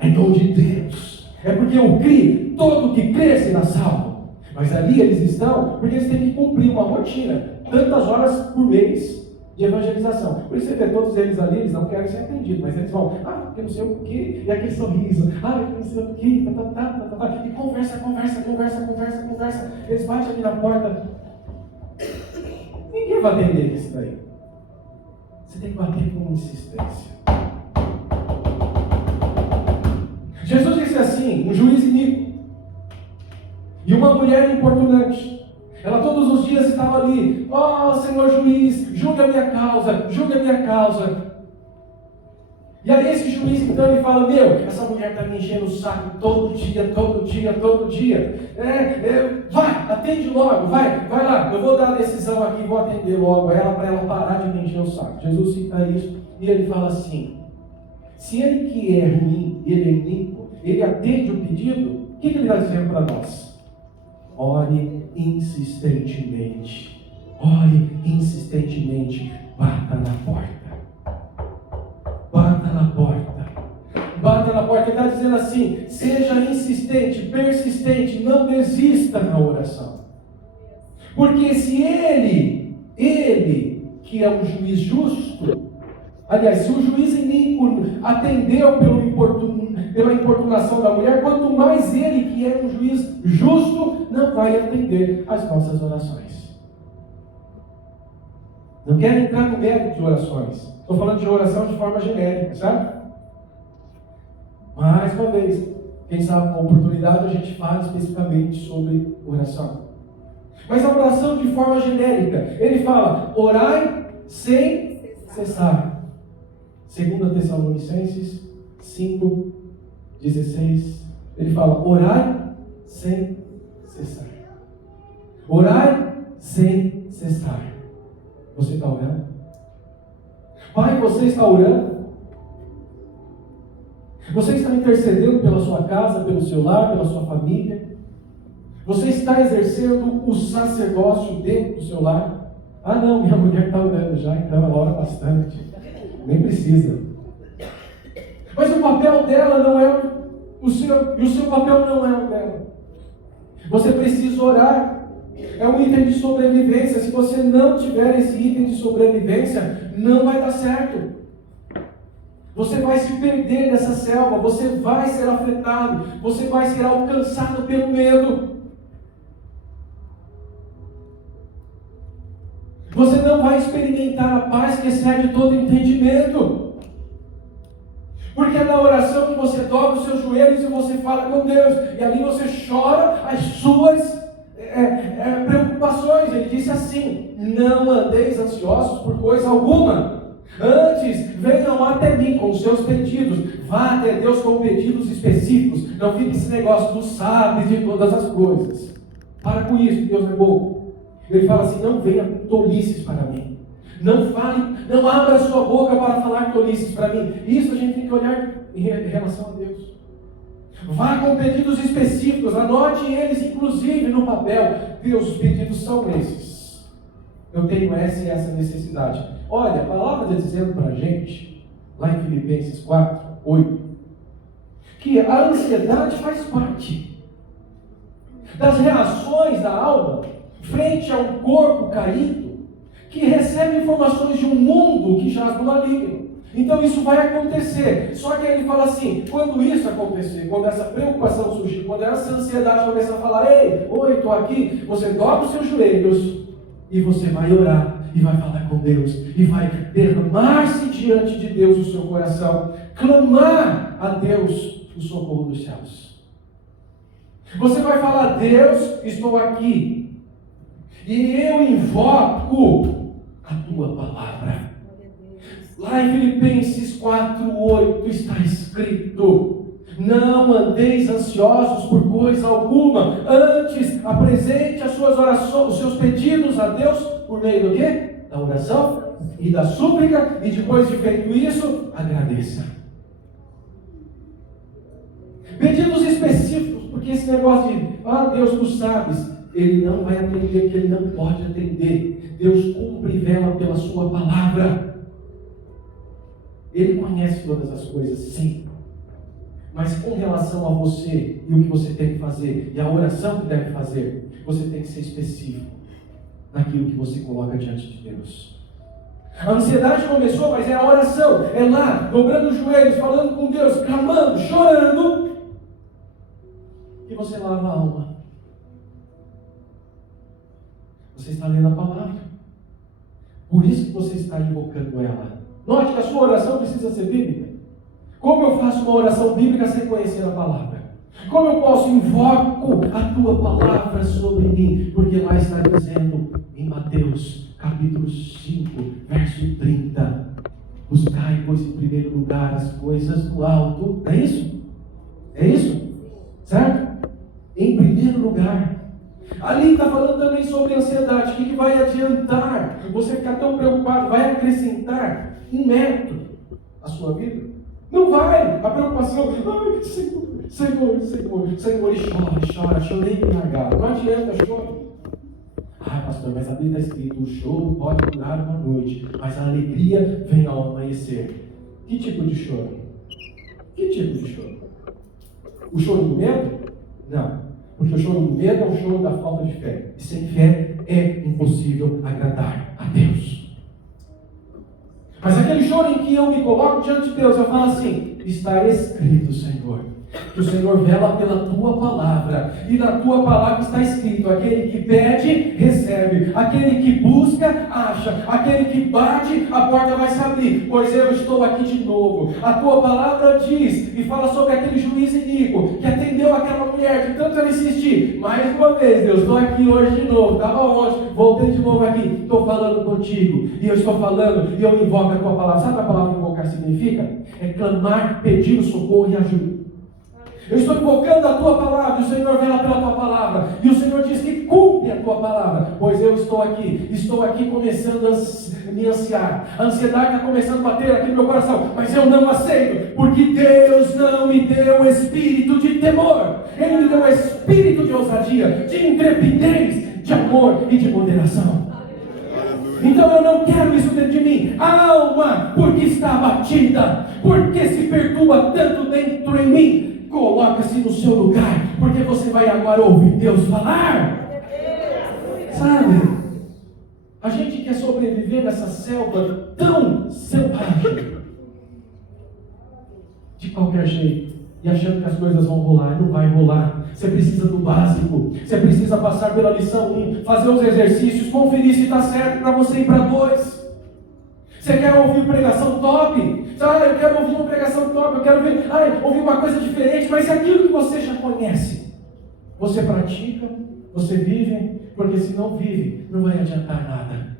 é dom de Deus. É porque eu criei, todo que crê será salvo. Mas ali eles estão porque eles têm que cumprir uma rotina, tantas horas por mês de evangelização. Por isso você vê todos eles ali, eles não querem ser atendidos, mas eles vão: porque não sei o que, e aquele sorriso, porque não sei o que, e conversa. Eles batem ali na porta. Ninguém vai atender isso daí. Você tem que bater com insistência. Jesus disse assim: um juiz iníquo e uma mulher importunante. Ela todos os dias estava ali: Senhor juiz, julgue a minha causa. E aí esse juiz então ele fala: essa mulher está me enchendo o saco todo dia. Vai, atende logo, vai lá, eu vou dar a decisão aqui, vou atender logo ela, para ela parar de me encher o saco. Jesus cita isso e ele fala assim: se ele que é ruim, ele é iníquo, ele atende o pedido, o que ele está dizendo para nós? Ore insistentemente, bata na porta. Ele está dizendo assim: seja insistente, persistente, não desista na oração. Porque se ele que é um juiz justo, aliás, se o juiz iníquo atendeu pela importunação da mulher, quanto mais ele, que é um juiz justo, não vai atender as nossas orações. Não quero entrar no mérito de orações. Estou falando de oração de forma genérica, sabe? Mais uma vez, quem sabe com oportunidade a gente fala especificamente sobre oração. Mas a oração de forma genérica, ele fala: orai sem cessar. 2 Tessalonicenses 5:16, ele fala: orai sem cessar. Orai sem cessar. Você está orando? Pai, você está orando? Você está intercedendo pela sua casa, pelo seu lar, pela sua família? Você está exercendo o sacerdócio dentro do seu lar? Ah não, minha mulher está orando já, então ela ora bastante. Nem precisa. Mas o papel dela não é o seu, e o seu papel não é o dela. Você precisa orar. É um item de sobrevivência. Se você não tiver esse item de sobrevivência, não vai dar certo. Você vai se perder nessa selva, você vai ser afetado, você vai ser alcançado pelo medo. Você não vai experimentar a paz que excede todo entendimento. Porque é na oração que você dobra os seus joelhos e você fala com Deus. E ali você chora as suas preocupações. Ele disse assim: não andeis ansiosos por coisa alguma. Antes, venham até mim com os seus pedidos. Vá até Deus com pedidos específicos. Não fique esse negócio do sabe de todas as coisas. Para com isso, Deus é bom. Ele fala assim: não venha tolices para mim. Não fale, não abra a sua boca para falar tolices para mim. Isso a gente tem que olhar em relação a Deus. Vá com pedidos específicos, anote eles inclusive no papel. Deus, os pedidos são esses. Eu tenho essa e essa necessidade. Olha, a palavra está dizendo para a gente, lá em Filipenses 4:8, que a ansiedade faz parte das reações da alma frente a um corpo caído, que recebe informações de um mundo que jaz no maligno. Então isso vai acontecer. Só que ele fala assim: quando isso acontecer, quando essa preocupação surgir, quando essa ansiedade começar a falar: ei, oi, estou aqui, você dobra os seus joelhos e você vai orar e vai falar com Deus e vai derramar-se diante de Deus o seu coração, clamar a Deus o socorro dos céus. Você vai falar: Deus, estou aqui e eu invoco a tua palavra. Lá em Filipenses 4:8 está escrito: não andeis ansiosos por coisa alguma, antes apresente as suas orações, os seus pedidos a Deus por meio do quê? Da oração e da súplica, e depois de feito isso, agradeça. Pedidos específicos, porque esse negócio de Deus, tu sabes, ele não vai atender, porque ele não pode atender. Deus cumpre e vela pela sua palavra. Ele conhece todas as coisas, sim. Mas com relação a você e o que você tem que fazer, e a oração que deve fazer, você tem que ser específico naquilo que você coloca diante de Deus. A ansiedade começou, mas é a oração. É lá, dobrando os joelhos, falando com Deus, clamando, chorando, e você lava a alma. Você está lendo a palavra. Por isso que você está invocando ela. Note que a sua oração precisa ser bíblica. Como eu faço uma oração bíblica sem conhecer a palavra? Como eu posso invoco a tua palavra sobre mim? Porque lá está dizendo em Mateus capítulo 5, verso 30: buscai, pois, em primeiro lugar as coisas do alto. É isso? É isso? Certo? Em primeiro lugar. Ali está falando também sobre ansiedade. O que vai adiantar você ficar tão preocupado? Vai acrescentar um mérito à sua vida? Não vai. A preocupação: ai, Senhor, e chora, chorei e largar. Não adianta, chora. Ah, pastor, mas a Bíblia está escrito: o choro pode durar uma noite, mas a alegria vem ao amanhecer. Que tipo de choro? Que tipo de choro? O choro do medo? Não. Porque o choro do medo é o choro da falta de fé. E sem fé é impossível agradar a Deus. Mas aquele choro em que eu me coloco diante de Deus, eu falo assim: está escrito, Senhor. que o Senhor vela pela tua palavra, e na tua palavra está escrito: aquele que pede, recebe, aquele que busca, acha, aquele que bate, a porta vai se abrir. Pois eu estou aqui de novo. A tua palavra diz e fala sobre aquele juiz iníquo que atendeu aquela mulher de tanto ela insistir. Mais uma vez, Deus, estou aqui hoje de novo. Estava ontem, voltei de novo aqui, estou falando contigo, e eu estou falando, e eu invoco a tua palavra. Sabe o que a palavra invocar significa? É clamar, pedir o socorro e ajuda. Eu estou invocando a tua palavra, e o Senhor vela pela tua palavra, e o Senhor diz que cumpre a tua palavra. Pois eu estou aqui começando a me ansiar. A ansiedade está começando a bater aqui no meu coração, mas eu não aceito, porque Deus não me deu espírito de temor, Ele me deu espírito de ousadia, de intrepidez, de amor e de moderação. Então eu não quero isso dentro de mim. A alma, porque está abatida, porque se perturba tanto dentro em mim, coloca-se no seu lugar, porque você vai agora ouvir Deus falar. Sabe? A gente quer sobreviver nessa selva tão selvagem, de qualquer jeito, e achando que as coisas vão rolar. Não vai rolar. Você precisa do básico. Você precisa passar pela lição 1, fazer os exercícios, conferir se está certo para você ir para 2. Você quer ouvir pregação top? Eu quero ouvir uma pregação top, eu quero ouvir uma coisa diferente, mas é aquilo que você já conhece. Você pratica, você vive, porque se não vive, não vai adiantar nada.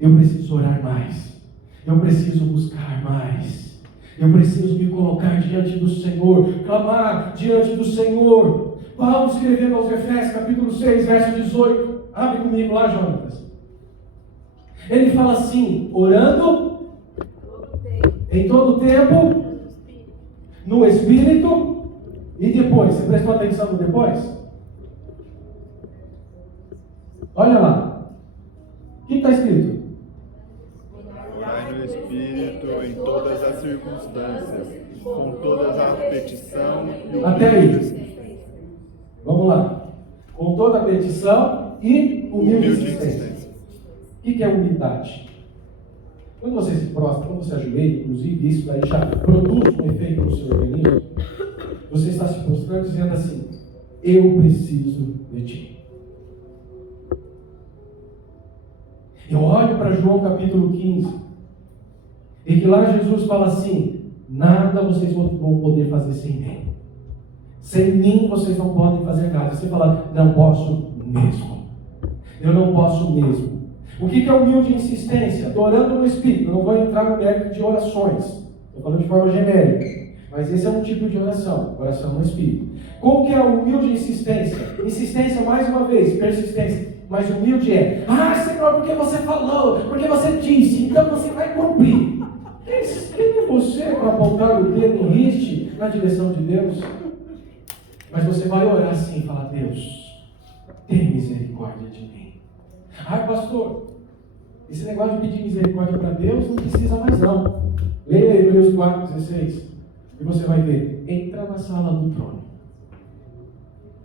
Eu preciso orar mais, eu preciso buscar mais, eu preciso me colocar diante do Senhor, clamar diante do Senhor. Paulo escrevendo aos Efésios, capítulo 6, verso 18, abre comigo lá, Jonatas. Ele fala assim: orando em todo tempo, no Espírito, e depois, você prestou atenção no depois? Olha lá, o que está escrito? Orai no Espírito em todas as circunstâncias, com todas a petição e o até aí. Vamos lá. Com toda a petição e humilde insistência. O que é humildade? Quando você se prostra, quando você ajoelha, inclusive, isso daí já produz um efeito no seu organismo. Você está se prostrando dizendo assim: eu preciso de ti. Eu olho para João capítulo 15, e que lá Jesus fala assim: nada vocês vão poder fazer sem mim. Sem mim vocês não podem fazer nada. Você fala: não posso mesmo. Eu não posso mesmo. O que é humilde insistência? Estou orando no Espírito. Eu não vou entrar no mérito de orações. Estou falando de forma genérica. Mas esse é um tipo de oração. Oração no Espírito. Como que é a humilde insistência? Insistência, mais uma vez, persistência. Mas humilde é: Senhor, porque você falou, porque você disse, então você vai cumprir. Quem é você para apontar o dedo no riste na direção de Deus? Mas você vai orar assim e falar: Deus, tem misericórdia de mim. Pastor, esse negócio de pedir misericórdia para Deus não precisa mais não. Leia Hebreus 4,16 e você vai ver. Entra na sala do trono.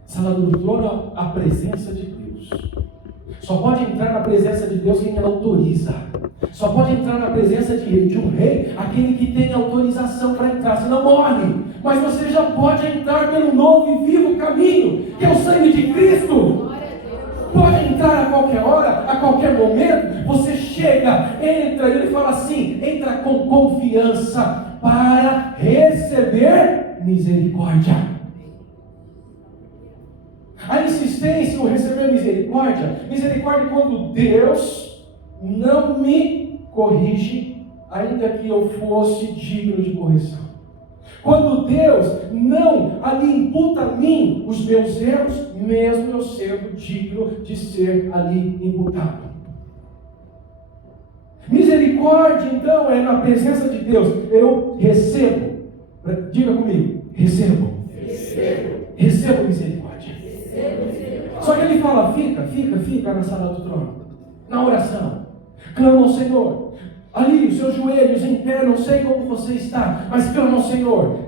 Sala do trono, a presença de Deus. Só pode entrar na presença de Deus quem ela autoriza. Só pode entrar na presença de um rei aquele que tem autorização para entrar, senão morre. Mas você já pode entrar pelo novo e vivo caminho, que é o sangue de Cristo. Pode entrar a qualquer hora, a qualquer momento. Você chega, entra, e ele fala assim: entra com confiança para receber misericórdia. A insistência, o receber misericórdia é quando Deus não me corrige, ainda que eu fosse digno de correção. Quando Deus não ali imputa a mim os meus erros, mesmo eu sendo digno de ser ali imputado. Misericórdia, então, é na presença de Deus. Eu recebo. Diga comigo: recebo. Recebo misericórdia. Só que ele fala: fica na sala do trono, na oração. Clama ao Senhor. ali, os seus joelhos em pé, não sei como você está, mas clama ao Senhor,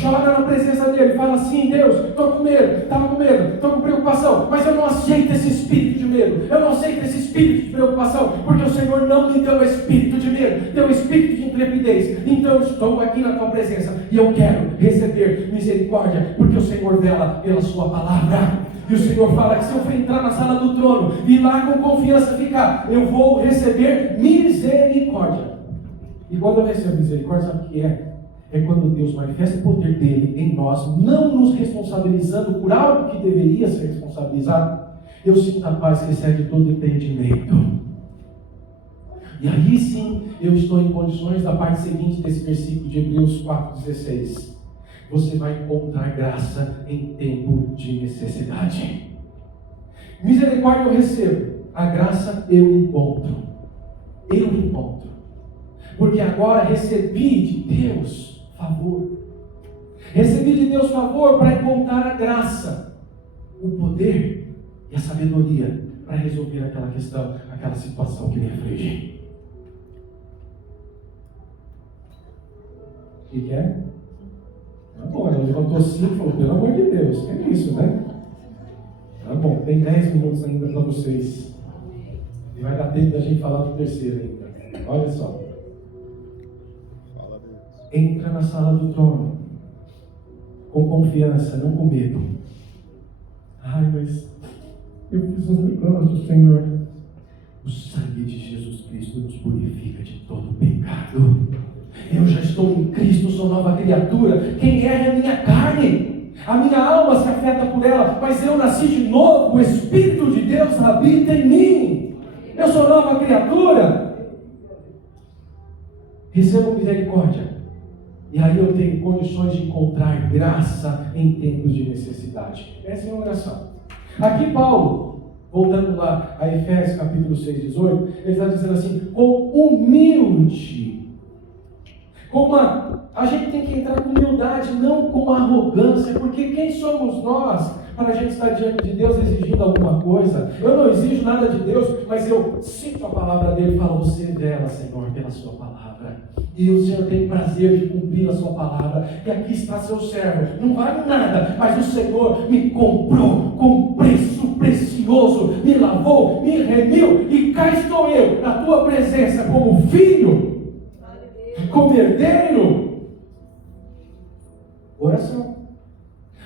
chora na presença dEle, fala assim: Deus, estou com medo, estava com medo, estou com preocupação, mas eu não aceito esse espírito de medo, eu não aceito esse espírito de preocupação, porque o Senhor não me deu espírito de medo, deu espírito de intrepidez. Então eu estou aqui na tua presença e eu quero receber misericórdia, porque o Senhor vela pela sua palavra. E o Senhor fala que se eu for entrar na sala do trono e lá com confiança ficar, eu vou receber misericórdia. E quando eu recebo misericórdia, sabe o que é? É quando Deus manifesta o poder dele em nós, não nos responsabilizando por algo que deveria ser responsabilizado. Eu sinto a paz que excede todo entendimento. E aí sim, eu estou em condições da parte seguinte desse versículo de Hebreus 4,16. Você vai encontrar graça em tempo de necessidade. Misericórdia eu recebo, a graça eu encontro. Porque agora recebi de Deus favor. Recebi de Deus favor para encontrar a graça, o poder e a sabedoria para resolver aquela questão, aquela situação que me aflige. O que é? Tá bom, ela levantou 5 e falou: pelo amor de Deus, é isso, né? Tá bom, tem 10 minutos ainda para vocês. E vai dar tempo da gente falar do terceiro ainda. Olha só. Entra na sala do trono com confiança, não com medo. Ai, mas eu fiz as migalhas do Senhor. O sangue de Jesus Cristo nos purifica de todo pecado. Eu já estou em Cristo, sou nova criatura. Quem erra é a minha carne, a minha alma se afeta por ela, mas eu nasci de novo, o Espírito de Deus habita em mim. Eu sou nova criatura. Recebo misericórdia, e aí eu tenho condições de encontrar graça em tempos de necessidade. Essa é a oração. Aqui Paulo, voltando lá a Efésios capítulo 6, 18, ele está dizendo assim: com humilde. A gente tem que entrar com humildade, não com arrogância, porque quem somos nós para a gente estar diante de Deus exigindo alguma coisa? Eu não exijo nada de Deus, mas eu sinto a palavra dele e falo: você vela, Senhor, pela sua palavra, e o Senhor tem prazer de cumprir a sua palavra, e aqui está seu servo, não vale nada, mas o Senhor me comprou com preço precioso, me lavou, me remiu, e cá estou eu na tua presença como filho, como herdeiro. Oração.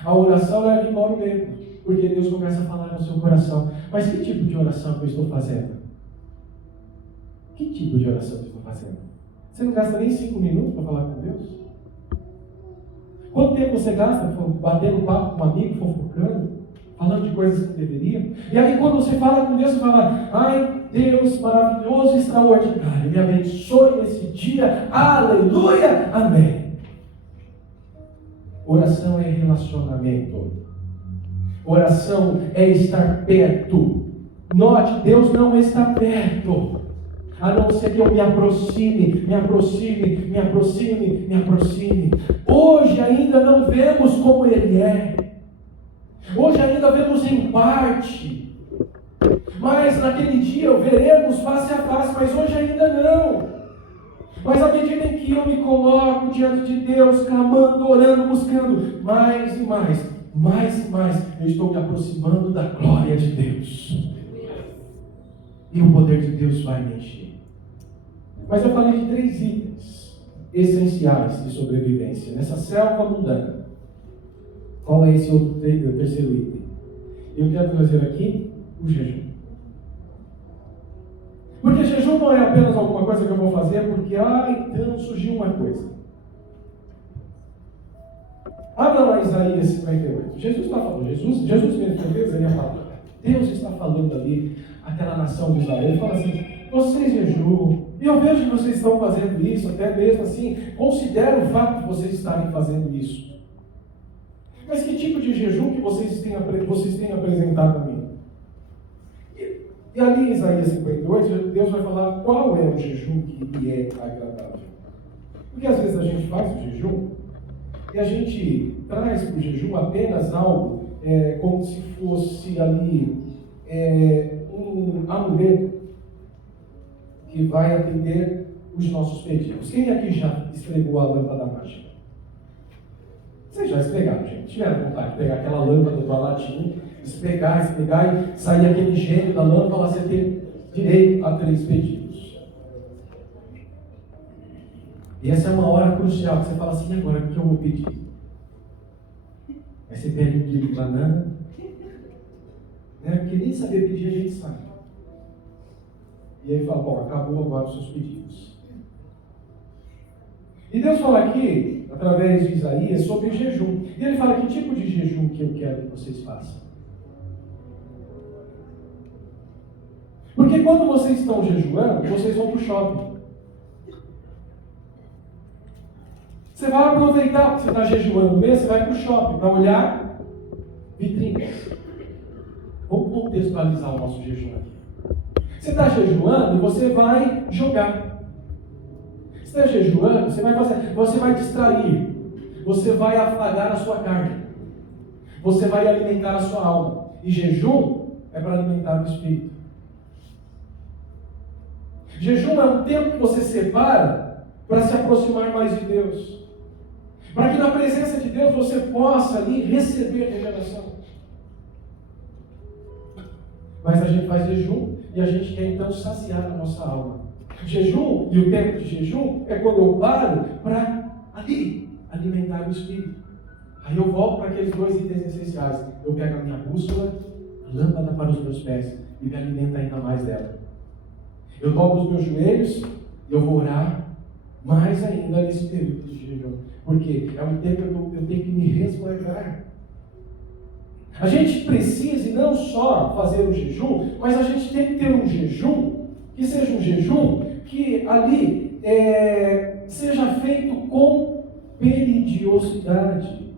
A oração leva embora o medo, porque Deus começa a falar no seu coração: mas que tipo de oração que eu estou fazendo? Que tipo de oração que eu estou fazendo? Você não gasta nem 5 minutos para falar com Deus? Quanto tempo você gasta batendo papo com um amigo, fofocando, falando de coisas que não deveria? E aí quando você fala com Deus, você fala: ai, Deus maravilhoso, extraordinário, me abençoe nesse dia, aleluia, amém. Oração é relacionamento. Oração é estar perto. Note, Deus não está perto, a não ser que eu me aproxime. Hoje ainda não vemos como Ele é. Hoje ainda vemos em parte. Mas naquele dia veremos face a face, mas hoje ainda não. Mas à medida em que eu me coloco diante de Deus, clamando, orando, buscando mais e mais, eu estou me aproximando da glória de Deus. E o poder de Deus vai me encher. Mas eu falei de 3 itens essenciais de sobrevivência nessa selva mundana. Qual é esse outro terceiro item? Eu quero trazer aqui o jejum. Porque jejum não é apenas alguma coisa que eu vou fazer porque, então surgiu uma coisa. Abra lá Isaías 58. Jesus está falando, Jesus mesmo fez ele fala. Deus está falando ali, aquela nação de Israel. Ele fala assim: vocês jejuam, e eu vejo que vocês estão fazendo isso, até mesmo assim, considero o fato de vocês estarem fazendo isso. Mas que tipo de jejum que vocês têm apresentado a mim? E ali em Isaías 58, Deus vai falar qual é o jejum que lhe é agradável. Porque às vezes a gente faz o jejum e a gente traz para o jejum apenas algo como se fosse ali um amuleto que vai atender os nossos pedidos. Quem aqui já esfregou a lâmpada mágica? Vocês já esfregaram, gente? Tiveram vontade de pegar aquela lâmpada do latinha, esfregar e sair aquele gênio da lâmpada, você tem direito a 3 pedidos. E essa é uma hora crucial, que você fala assim, e agora o que eu vou pedir? Aí você pede 1 quilo de banana, né? Porque nem saber pedir a gente sabe. E aí fala, bom, acabou agora os seus pedidos. E Deus fala aqui, através de Isaías, sobre jejum. E ele fala, que tipo de jejum que eu quero que vocês façam? Porque quando vocês estão jejuando, vocês vão para o shopping. Você vai aproveitar que você está jejuando mesmo, você vai para o shopping para olhar vitrines. Vamos contextualizar o nosso jejum aqui. Você está jejuando e você vai jogar. Você está jejuando, você vai distrair. Você vai afagar a sua carne. Você vai alimentar a sua alma. E jejum é para alimentar o espírito. Jejum é um tempo que você separa para se aproximar mais de Deus. Para que na presença de Deus você possa ali receber revelação. Mas a gente faz jejum e a gente quer então saciar a nossa alma. Jejum e o tempo de jejum é quando eu paro para ali alimentar o espírito. Aí eu volto para aqueles 2 itens essenciais. Eu pego a minha bússola, a lâmpada para os meus pés e me alimento ainda mais dela. Eu dobro os meus joelhos e eu vou orar mais ainda nesse período de jejum. Porque é um tempo que eu tenho que me resguardar. A gente precisa, e não só fazer o jejum, mas a gente tem que ter um jejum que seja um jejum que ali seja feito com peridiosidade.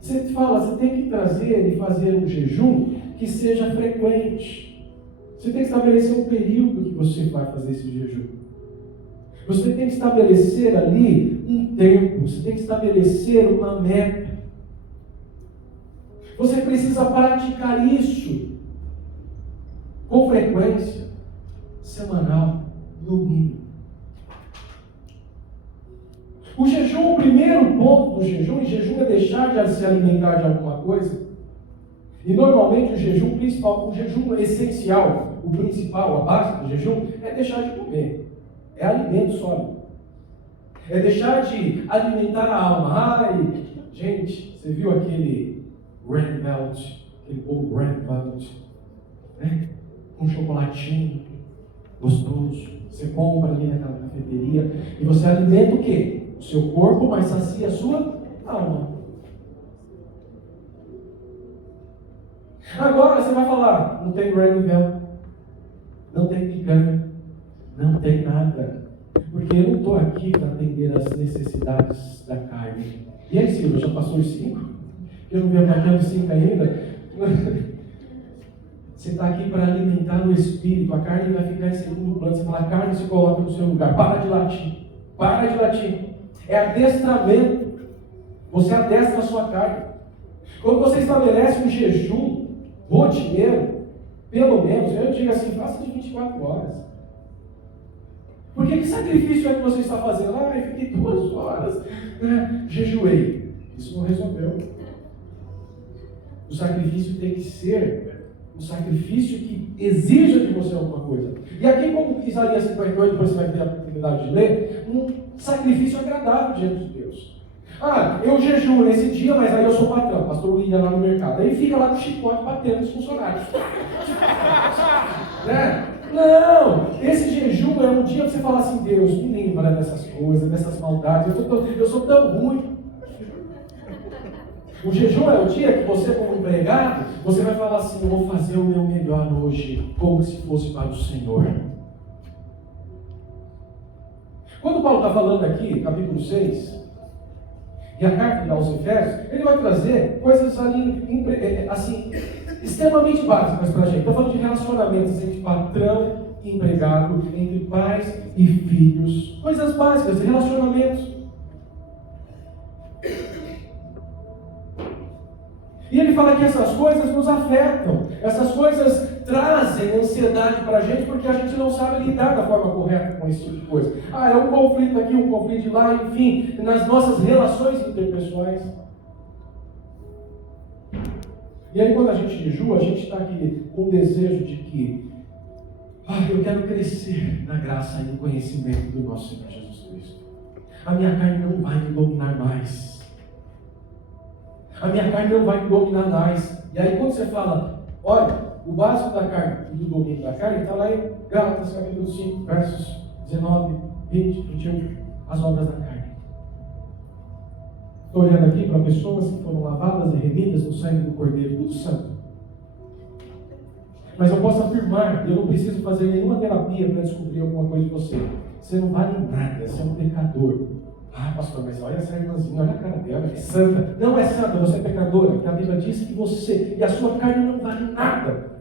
Você fala, você tem que trazer e fazer um jejum que seja frequente. Você tem que estabelecer um período que você vai fazer esse jejum. Você tem que estabelecer ali um tempo, você tem que estabelecer uma meta. Você precisa praticar isso com frequência, semanal, no mínimo. O jejum, o primeiro ponto do jejum, e jejum é deixar de se alimentar de alguma coisa. E normalmente o jejum principal, o jejum essencial, o principal, a base do jejum, é deixar de comer. É alimento sólido. É deixar de alimentar a alma. Ai, gente, você viu aquele Red Velvet, aquele bolo Red Velvet, né? Com chocolatinho gostoso. Você compra ali naquela cafeteria e você alimenta o quê? O seu corpo, mas sacia a sua alma. Agora você vai falar, não tem Red Velvet, não tem picanha, não tem nada. Porque eu não estou aqui para atender as necessidades da carne. E aí, Silvia, já passou os 5? Eu não vi marcando 5 ainda. Você está aqui para alimentar o espírito. A carne vai ficar em segundo plano. Você fala, a carne se coloca no seu lugar. Para de latir. Para de latir. É adestramento. Você adestra a sua carne. Quando você estabelece um jejum rotineiro, pelo menos, eu digo assim, faça de 24 horas. Porque que sacrifício é que você está fazendo? Ah, eu fiquei 2 horas, jejuei. Isso não resolveu. O sacrifício tem que ser um sacrifício que exija de você alguma coisa. E aqui, como Isaías 58, depois você vai ter a oportunidade de ler, um sacrifício agradável diante de Deus. Ah, eu jejuo nesse dia, mas aí eu sou patrão, pastor William lá no mercado. Aí fica lá com o chicote batendo nos funcionários. Né? Não! Esse jejum é um dia que você fala assim, Deus, me livra dessas coisas, dessas maldades, eu sou tão ruim. O jejum é o dia que você, como empregado, você vai falar assim, eu vou fazer o meu melhor hoje, como se fosse para o Senhor. Quando Paulo está falando aqui, capítulo 6, e a carta aos Efésios, ele vai trazer coisas ali, assim, extremamente básicas para a gente. Está falando de relacionamentos entre patrão e empregado, entre pais e filhos. Coisas básicas de relacionamentos. E ele fala que essas coisas nos afetam. Essas coisas trazem ansiedade para a gente porque a gente não sabe lidar da forma correta com esse tipo de coisa. É um conflito aqui, um conflito lá, enfim, nas nossas relações interpessoais. E aí quando a gente jejua, a gente está aqui com o desejo de que eu quero crescer na graça e no conhecimento do nosso Senhor Jesus Cristo. A minha carne não vai me dominar mais. A minha carne não vai me dominar mais. E aí quando você fala, olha, o básico da carne e do domínio da carne está lá em Gálatas capítulo 5, versos 19, 20, 21, as obras da carne. Estou olhando aqui para pessoas que foram lavadas e remidas no sangue do Cordeiro, tudo santo. Mas eu posso afirmar, eu não preciso fazer nenhuma terapia para descobrir alguma coisa de você. Você não vale nada, você é um pecador. Pastor, mas olha essa irmãzinha, olha a cara dela, é santa. Não é santa, você é pecadora, porque a Bíblia diz que você e a sua carne não vale nada.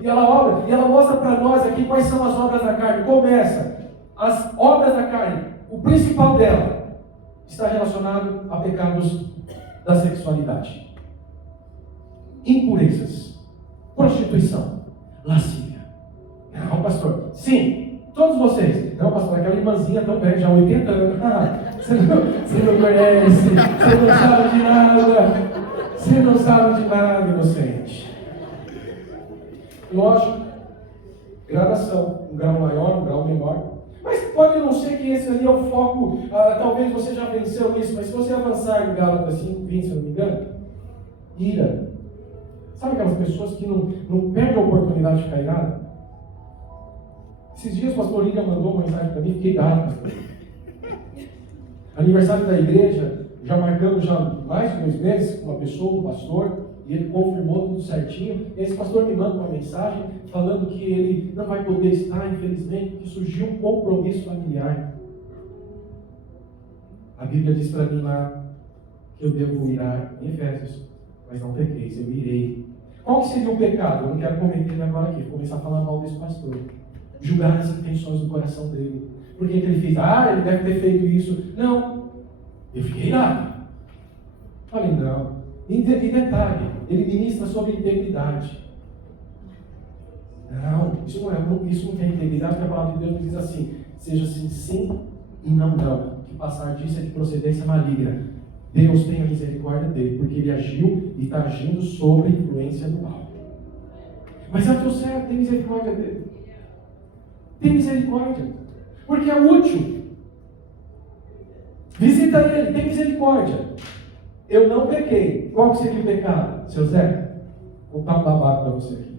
E ela mostra para nós aqui quais são as obras da carne. Começa, as obras da carne, o principal dela está relacionado a pecados da sexualidade. Impurezas, prostituição, lascívia. Não, pastor. Sim, todos vocês. Não, pastor, aquela irmãzinha tão velha, já 80 anos. Você não conhece, você não sabe de nada. Você não sabe de nada, inocente. Lógico, gradação, um grau maior, um grau menor. Mas pode não ser que esse ali é o foco, talvez você já venceu isso, mas se você avançar em Gálatas 5, 20, se eu não me engano, ira. Sabe aquelas pessoas que não perdem a oportunidade de ficar irada? Esses dias o pastor Lívia mandou uma mensagem para mim, fiquei irado. Aniversário da igreja, já marcamos já mais de 2 meses com uma pessoa, um pastor, e ele confirmou tudo certinho. E esse pastor me manda uma mensagem falando que ele não vai poder estar, infelizmente, porque surgiu um compromisso familiar. A Bíblia diz para mim lá que eu devo irar em Efésios, mas não pequeis, eu irei. Qual que seria o pecado? Eu não quero cometer agora aqui, vou começar a falar mal desse pastor. Julgar as intenções do coração dele. Por que ele fez? Ele deve ter feito isso. Não, eu fiquei irado. Falei, não. E detalhe, ele ministra sobre integridade. Não, isso não tem integridade, porque a palavra de Deus nos diz assim: seja sim, sim e não, não. Que passar disso é de procedência maligna. Deus tenha misericórdia dele, porque ele agiu e está agindo sobre a influência do mal. Mas é o teu certo, tem misericórdia dele. Tem misericórdia, porque é útil. Visita ele, tem misericórdia. Eu não pequei. Qual que seria o pecado? Seu Zé, vou contar um babado para você aqui.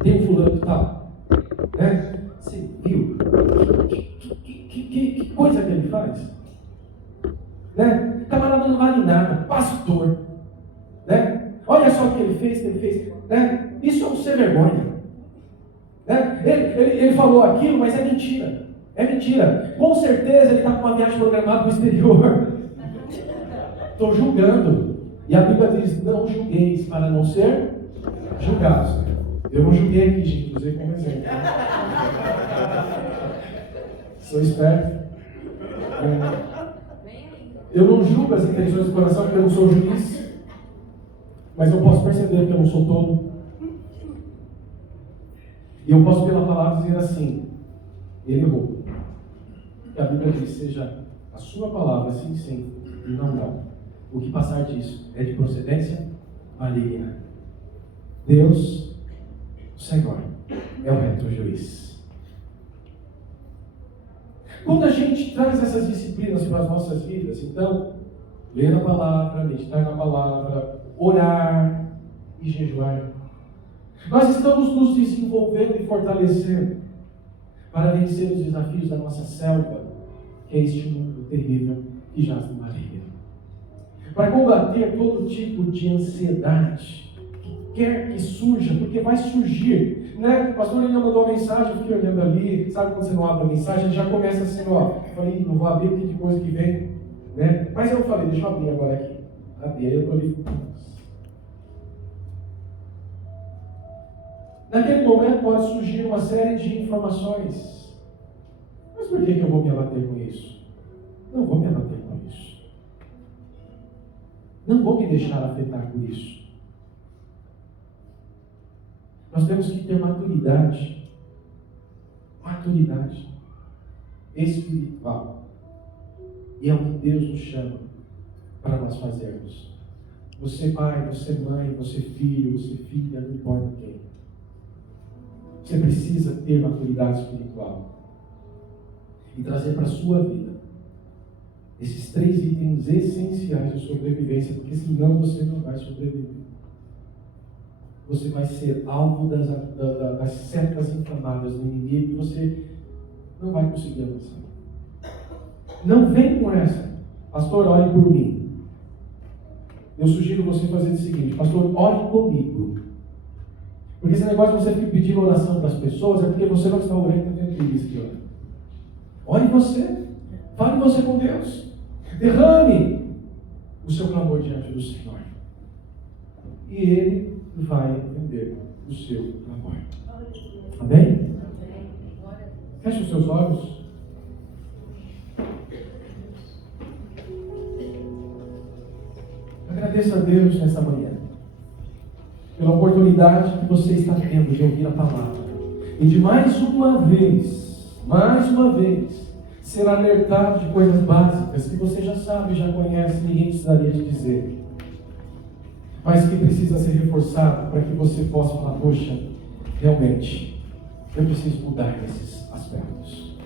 Tem um fulano de tal, né? Você viu? Que coisa que ele faz? Né? Camarada não vale nada, pastor. Né? Olha só o que ele fez. Né? Isso é um ser vergonha. Né? Ele falou aquilo, mas é mentira. É mentira. Com certeza ele está com uma viagem programada para o exterior. Estou julgando. E a Bíblia diz: não julgueis para não ser julgados. Eu não julguei aqui, gente, usei como exemplo. Sou esperto. Eu não julgo as intenções do coração porque eu não sou juiz. Mas eu posso perceber que eu não sou tolo. E eu posso pela palavra dizer assim: ele errou. Que a Bíblia diz: seja a sua palavra sim, sim, e não, não. O que passar disso é de procedência maligna. Deus, o Senhor, é o reto juiz. Quando a gente traz essas disciplinas para as nossas vidas, então, ler a palavra, meditar na palavra, orar e jejuar, nós estamos nos desenvolvendo e fortalecendo para vencer os desafios da nossa selva, que é este mundo terrível que jaz no maligno. Para combater todo tipo de ansiedade que quer que surja, porque vai surgir, né? O pastor Lívia mandou uma mensagem, eu fiquei olhando ali, sabe quando você não abre a mensagem, já começa assim, eu falei, não vou abrir porque de coisa que vem, né? Mas eu falei, deixa eu abrir agora aqui. Abri, aí eu tô ali. Naquele momento pode surgir uma série de informações. Mas por que eu vou me abater com isso? Não vou me abater com isso. Não vou me deixar afetar por isso. Nós temos que ter maturidade espiritual. E é o que Deus nos chama para nós fazermos. Você pai, você mãe, você filho, você filha, não importa quem. Você precisa ter maturidade espiritual e trazer para a sua vida esses 3 itens essenciais de sobrevivência, porque senão você não vai sobreviver. Você vai ser alvo das setas inflamadas do inimigo e você não vai conseguir avançar. Não vem com essa. Pastor, ore por mim. Eu sugiro você fazer o seguinte: pastor, ore comigo. Porque esse negócio de você ficar pedindo oração para as pessoas é porque você não está orando dentro de Cristo de orar. Ore você. Fale você com Deus. Derrame o seu clamor diante do Senhor. E Ele vai atender o seu clamor. Amém? Feche os seus olhos. Agradeça a Deus nessa manhã pela oportunidade que você está tendo de ouvir a palavra e de mais uma vez, ser alertado de coisas básicas que você já sabe, já conhece, ninguém precisaria te dizer, mas que precisa ser reforçado para que você possa falar: poxa, realmente, eu preciso mudar nesses aspectos.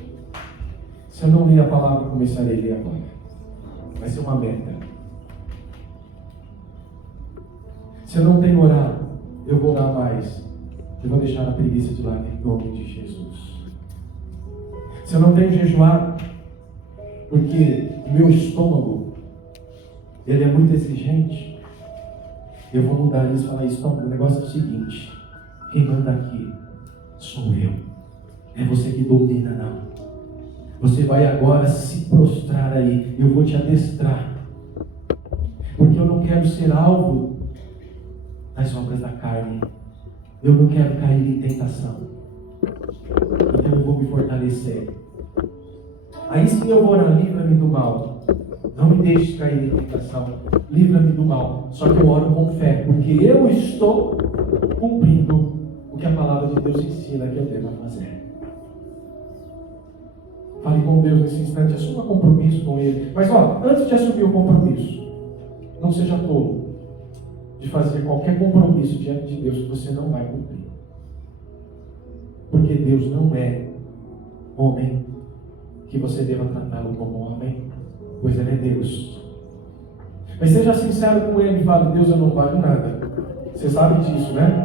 Se eu não ler a palavra, começarei a ler agora. Vai ser uma meta. Se eu não tenho orado, eu vou orar mais. Eu vou deixar a preguiça de lado em nome de Jesus. Se eu não tenho jejuado, porque o meu estômago, ele é muito exigente, eu vou mudar isso e falar: estômago, o negócio é o seguinte, quem manda aqui sou eu. É você que domina, não. Você vai agora se prostrar aí, eu vou te adestrar. Porque eu não quero ser alvo das obras da carne. Eu não quero cair em tentação. Então eu vou me fortalecer. Aí sim eu vou orar: livra-me do mal. Não me deixe cair em tentação. Livra-me do mal. Só que eu oro com fé, porque eu estou cumprindo o que a palavra de Deus ensina que eu devo fazer. Fale com Deus nesse instante, assuma compromisso com Ele. Mas antes de assumir o compromisso, não seja tolo de fazer qualquer compromisso diante de Deus que você não vai cumprir. Porque Deus não é homem que você deva tratá-lo como homem, pois Ele é Deus. Mas seja sincero com Ele e fale: Deus, eu não valho nada. Você sabe disso, né?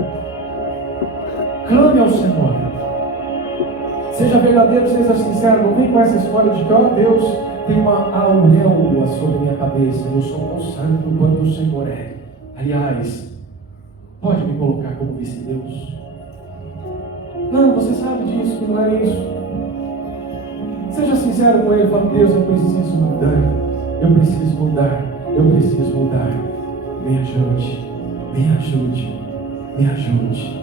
Clame ao Senhor. Seja verdadeiro, seja sincero. Não vem com essa história de que, Deus, tem uma auréola sobre minha cabeça. Eu sou tão santo quanto o Senhor é. Aliás, pode me colocar como vice-deus? Não, você sabe disso, que não é isso. Seja sincero com Ele, fala: Deus, eu preciso mudar. Eu preciso mudar. Eu preciso mudar. Me ajude. Me ajude. Me ajude.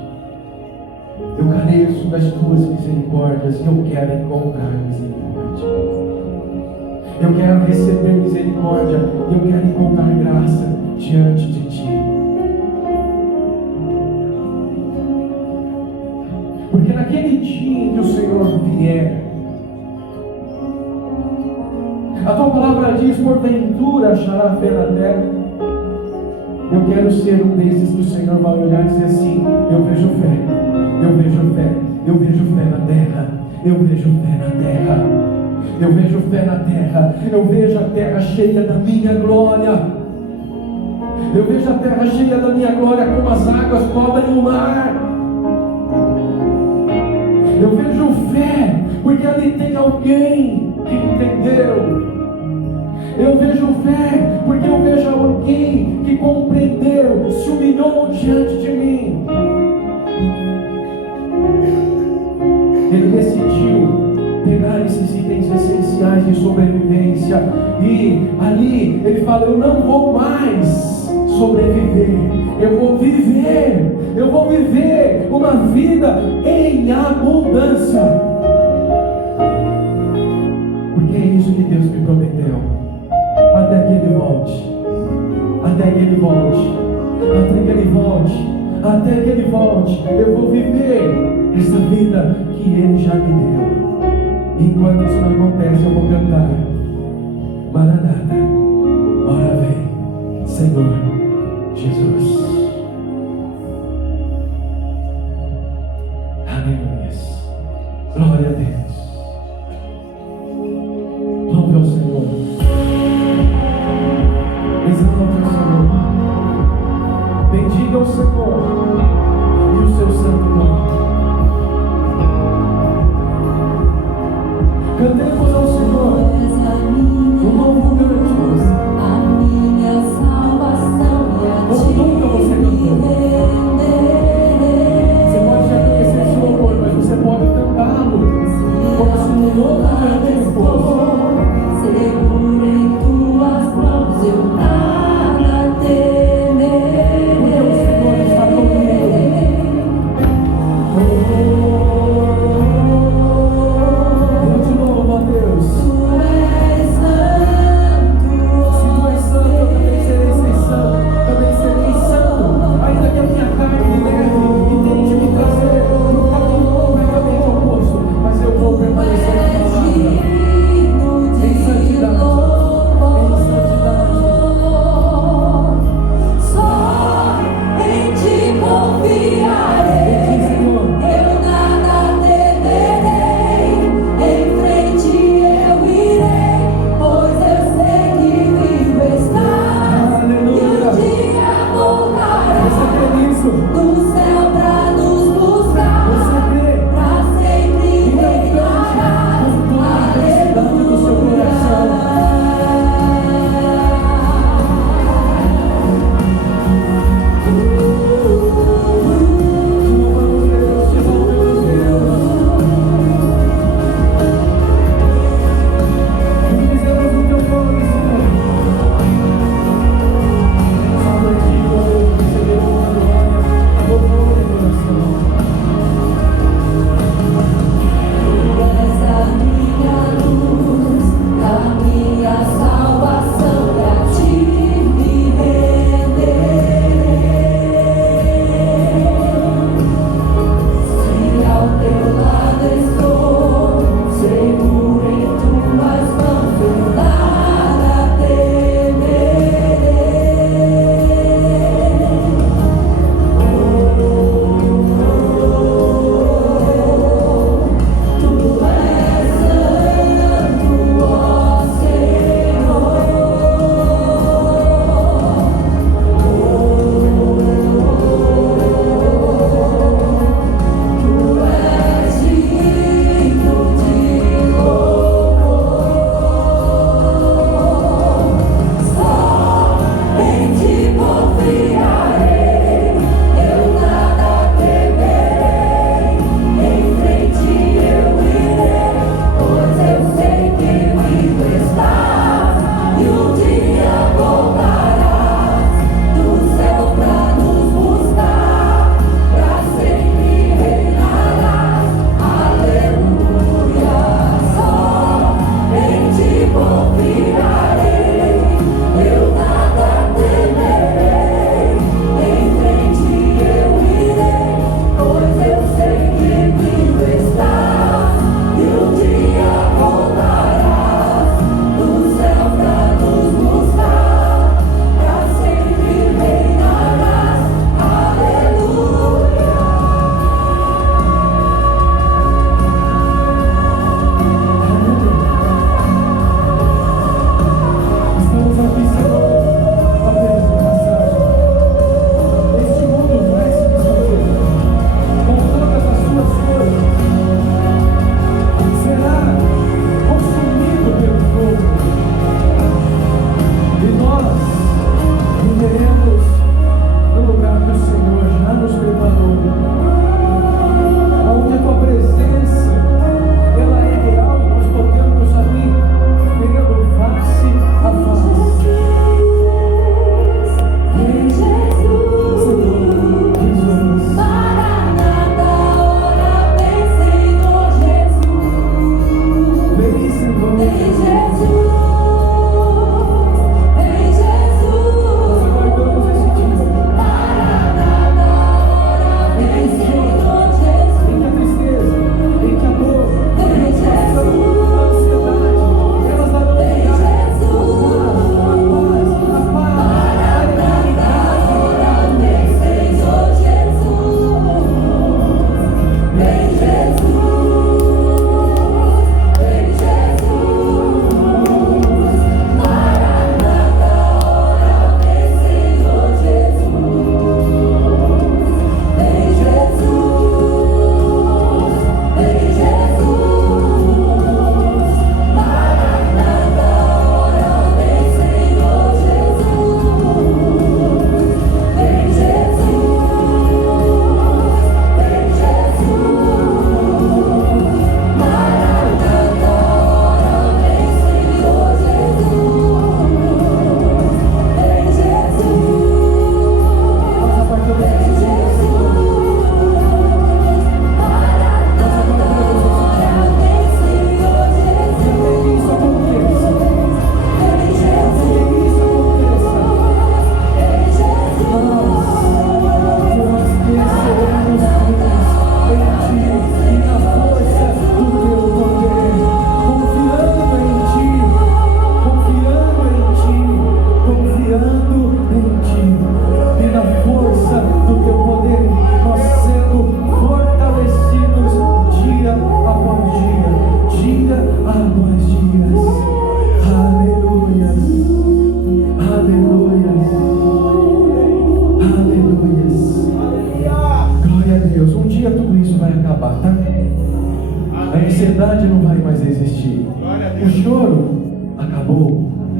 Eu careço das tuas misericórdias e eu quero encontrar misericórdia. Eu quero receber misericórdia e eu quero encontrar graça diante de Ti. Porque naquele dia em que o Senhor vier, a Tua palavra diz: porventura achará fé na terra. Eu quero ser um desses que o Senhor vai olhar e dizer assim: eu vejo fé. Eu vejo fé, eu vejo fé na terra, eu vejo fé na terra, eu vejo fé na terra, eu vejo a terra cheia da minha glória, eu vejo a terra cheia da minha glória como as águas cobrem o mar. Eu vejo fé, porque ali tem alguém que entendeu. Eu vejo fé, porque eu vejo alguém que compreendeu, se humilhou diante de mim. Ele decidiu pegar esses itens essenciais de sobrevivência e ali ele fala: eu não vou mais sobreviver, eu vou viver uma vida em abundância, porque é isso que Deus me prometeu. Até que Ele volte, até que Ele volte, até que Ele volte, até que Ele volte, eu vou viver essa vida que Ele já me deu. Enquanto isso não acontece, eu vou cantar: Maranata, ora vem, Senhor Jesus. Aleluia. Glória a Deus. Louve ao Senhor. Exalte ao Senhor. Bendiga o Senhor e o seu santo nome. Cantemos ao Senhor um novo cântico. A minha salvação e a Com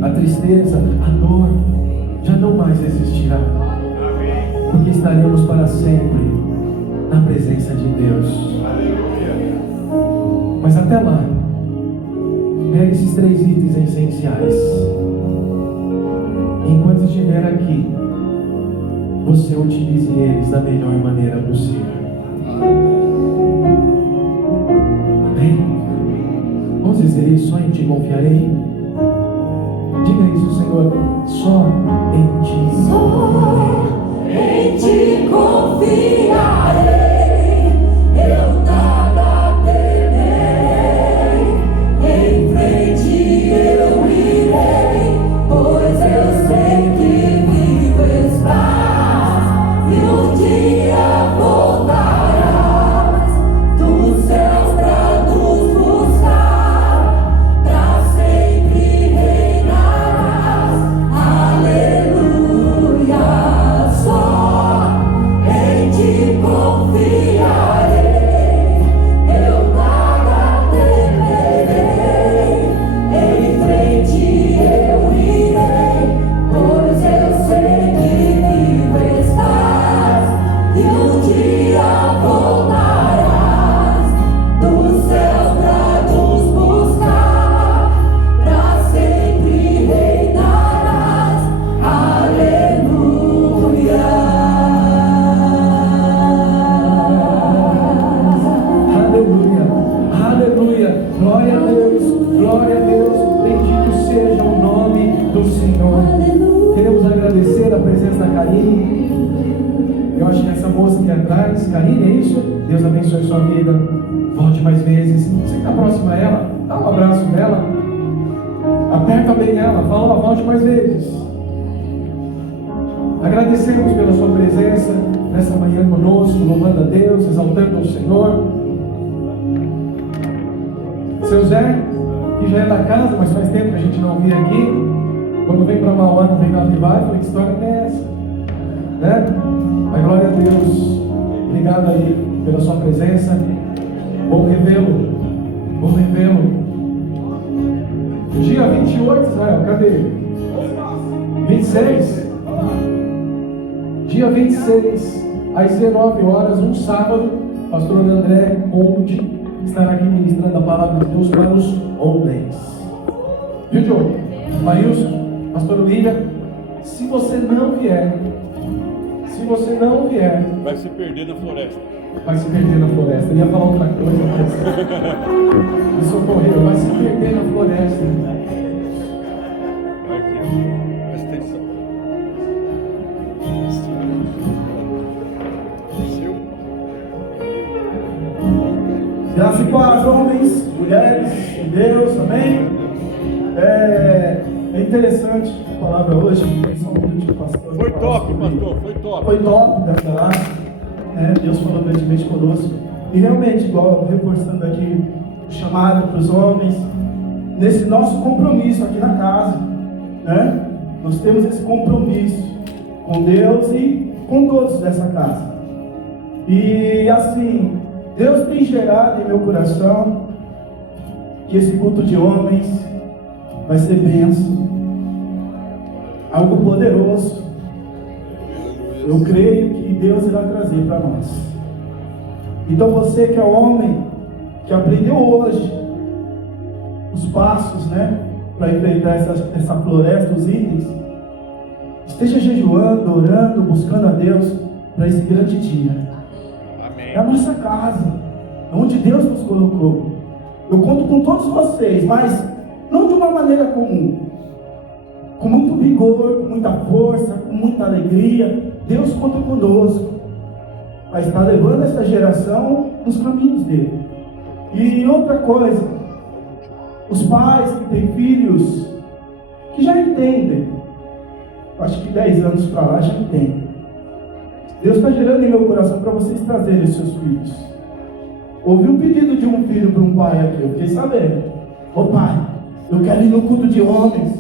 a tristeza, a dor já não mais existirá, porque estaremos para sempre na presença de Deus. Mas até lá, pegue esses 3 itens essenciais. Enquanto estiver aqui, você utilize eles da melhor maneira possível. Amém? Vamos dizer isso: só em Ti confiarei. Diga isso, Senhor: só em Ti confiarei. Em Ti confiarei, eu nada temerei. Em frente eu irei, pois eu sei que vivo estás, e um dia voltarás dos céus pra nos buscar, pra sempre reinarás. Aleluia, só em Ti confiarei, eu nada temerei. Em frente eu irei, pois eu sei que vivo estás, e um dia voltarás dos céus pra nos buscar, pra sempre reinarás. Aleluia. Aleluia, aleluia, glória a Deus, glória a Deus, bendito seja o nome do Senhor. Queremos agradecer a presença da Karine. Eu acho que essa moça aqui atrás, Karine, é isso? Deus abençoe sua vida, volte mais vezes. Você que está próximo a ela, dá um abraço nela, aperta bem ela, fala: volte mais vezes. Agradecemos pela sua presença nessa manhã conosco, louvando a Deus, exaltando o Senhor. Seu Zé, que já é da casa, mas faz tempo que a gente não vê aqui. Quando vem para Mauá, não vem na Revival, que história é essa? Né? Mas glória a Deus, obrigado aí pela sua presença. Bom revê-lo, bom revê-lo. Dia 28, Israel, cadê? 26? Dia 26, às 19 horas, um sábado, pastor André Conde estará aqui ministrando a palavra de Deus para os homens. Viu, Diogo? Marilson, pastor Olívia, se você não vier, Vai se perder na floresta. vai se perder na floresta. Eu ia falar outra coisa, mas me socorreu. Vai se perder na floresta. Aqui, presta atenção. Seu. Graça e paz, homens, mulheres, de Deus, amém? É interessante a palavra hoje. Só um minutinho, pastor. Foi top, pastor, foi top. Foi top dessa lá. Deus falou grandemente conosco. E realmente, igual reforçando aqui o chamado para os homens, nesse nosso compromisso aqui na casa, né? Nós temos esse compromisso com Deus e com todos dessa casa. E assim, Deus tem gerado em meu coração que esse culto de homens vai ser bênção, algo poderoso. Eu creio que Deus irá trazer para nós. Então você que é homem, que aprendeu hoje os passos, né, para enfrentar essa floresta, os itens, esteja jejuando, orando, buscando a Deus para esse grande dia. Amém. É a nossa casa, é onde Deus nos colocou. Eu conto com todos vocês, mas não de uma maneira comum, com muito vigor, com muita força, com muita alegria. Deus conta conosco, mas está levando essa geração nos caminhos dele. E outra coisa, os pais que têm filhos que já entendem, acho que 10 anos para lá já entendem. Deus está gerando em meu coração para vocês trazerem os seus filhos. Ouvi um pedido de um filho para um pai aqui, eu fiquei sabendo. Ô pai, eu quero ir no culto de homens.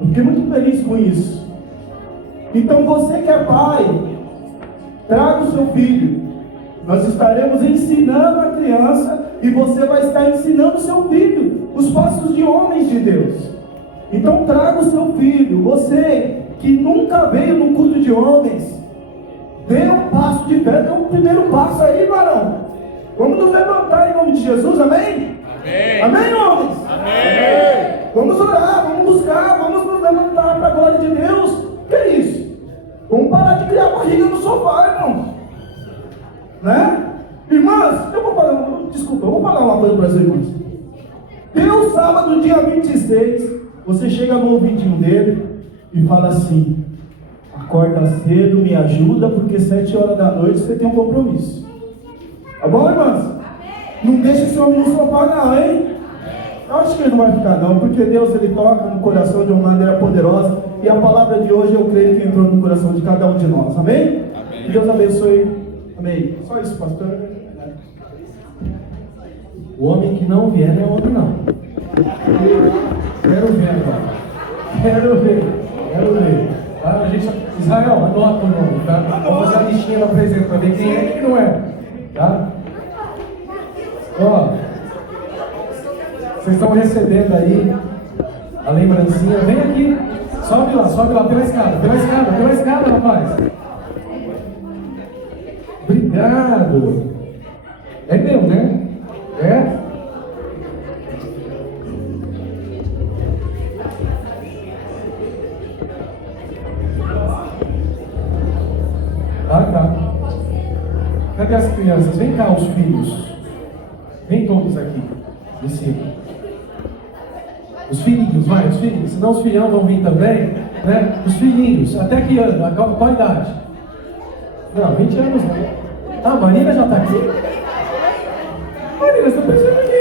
Eu fiquei muito feliz com isso. Então você que é pai, traga o seu filho. Nós estaremos ensinando a criança e você vai estar ensinando o seu filho os passos de homens de Deus. Então traga o seu filho. Você que nunca veio no culto de homens, dê um passo de fé, dê um primeiro passo aí, varão. Vamos nos levantar em nome de Jesus, amém? Amém. Amém, homens? Amém. Vamos orar, vamos buscar, vamos nos levantar para a glória de Deus. Que é isso? Vamos parar de criar barriga no sofá, irmão. Né? Irmãs, eu vou falar uma coisa para as irmãs. Deus, sábado, dia 26, você chega no ouvidinho dele e fala assim: acorda cedo, me ajuda, porque 7 horas da noite você tem um compromisso. Tá bom, irmãs? Não deixa esse homem no sofá não, hein? Eu acho que ele não vai ficar não, porque Deus, ele toca no coração de uma maneira poderosa, e a palavra de hoje eu creio que entrou no coração de cada um de nós, amém? Amém. Que Deus abençoe, amém. Só isso, pastor. O homem que não vier não é homem, não. Quero ver agora. Quero ver. Tá? A gente, Israel, anota o nome, tá? Vamos fazer a listinha da presença para ver quem é e quem não é. Tá? Ó, vocês estão recebendo aí a lembrancinha. Vem aqui. Sobe lá, pela escada, rapaz. Obrigado. É meu, né? É? Tá. Cadê as crianças? Vem cá, os filhos. Vem todos aqui. De cima. Os filhinhos, vai, os filhinhos. Senão os filhão vão vir também, né? Os filhinhos. Até que ano? Qual idade? Não, 20 anos, né? Ah, a Marina já está aqui? Marina, você está pensando aqui?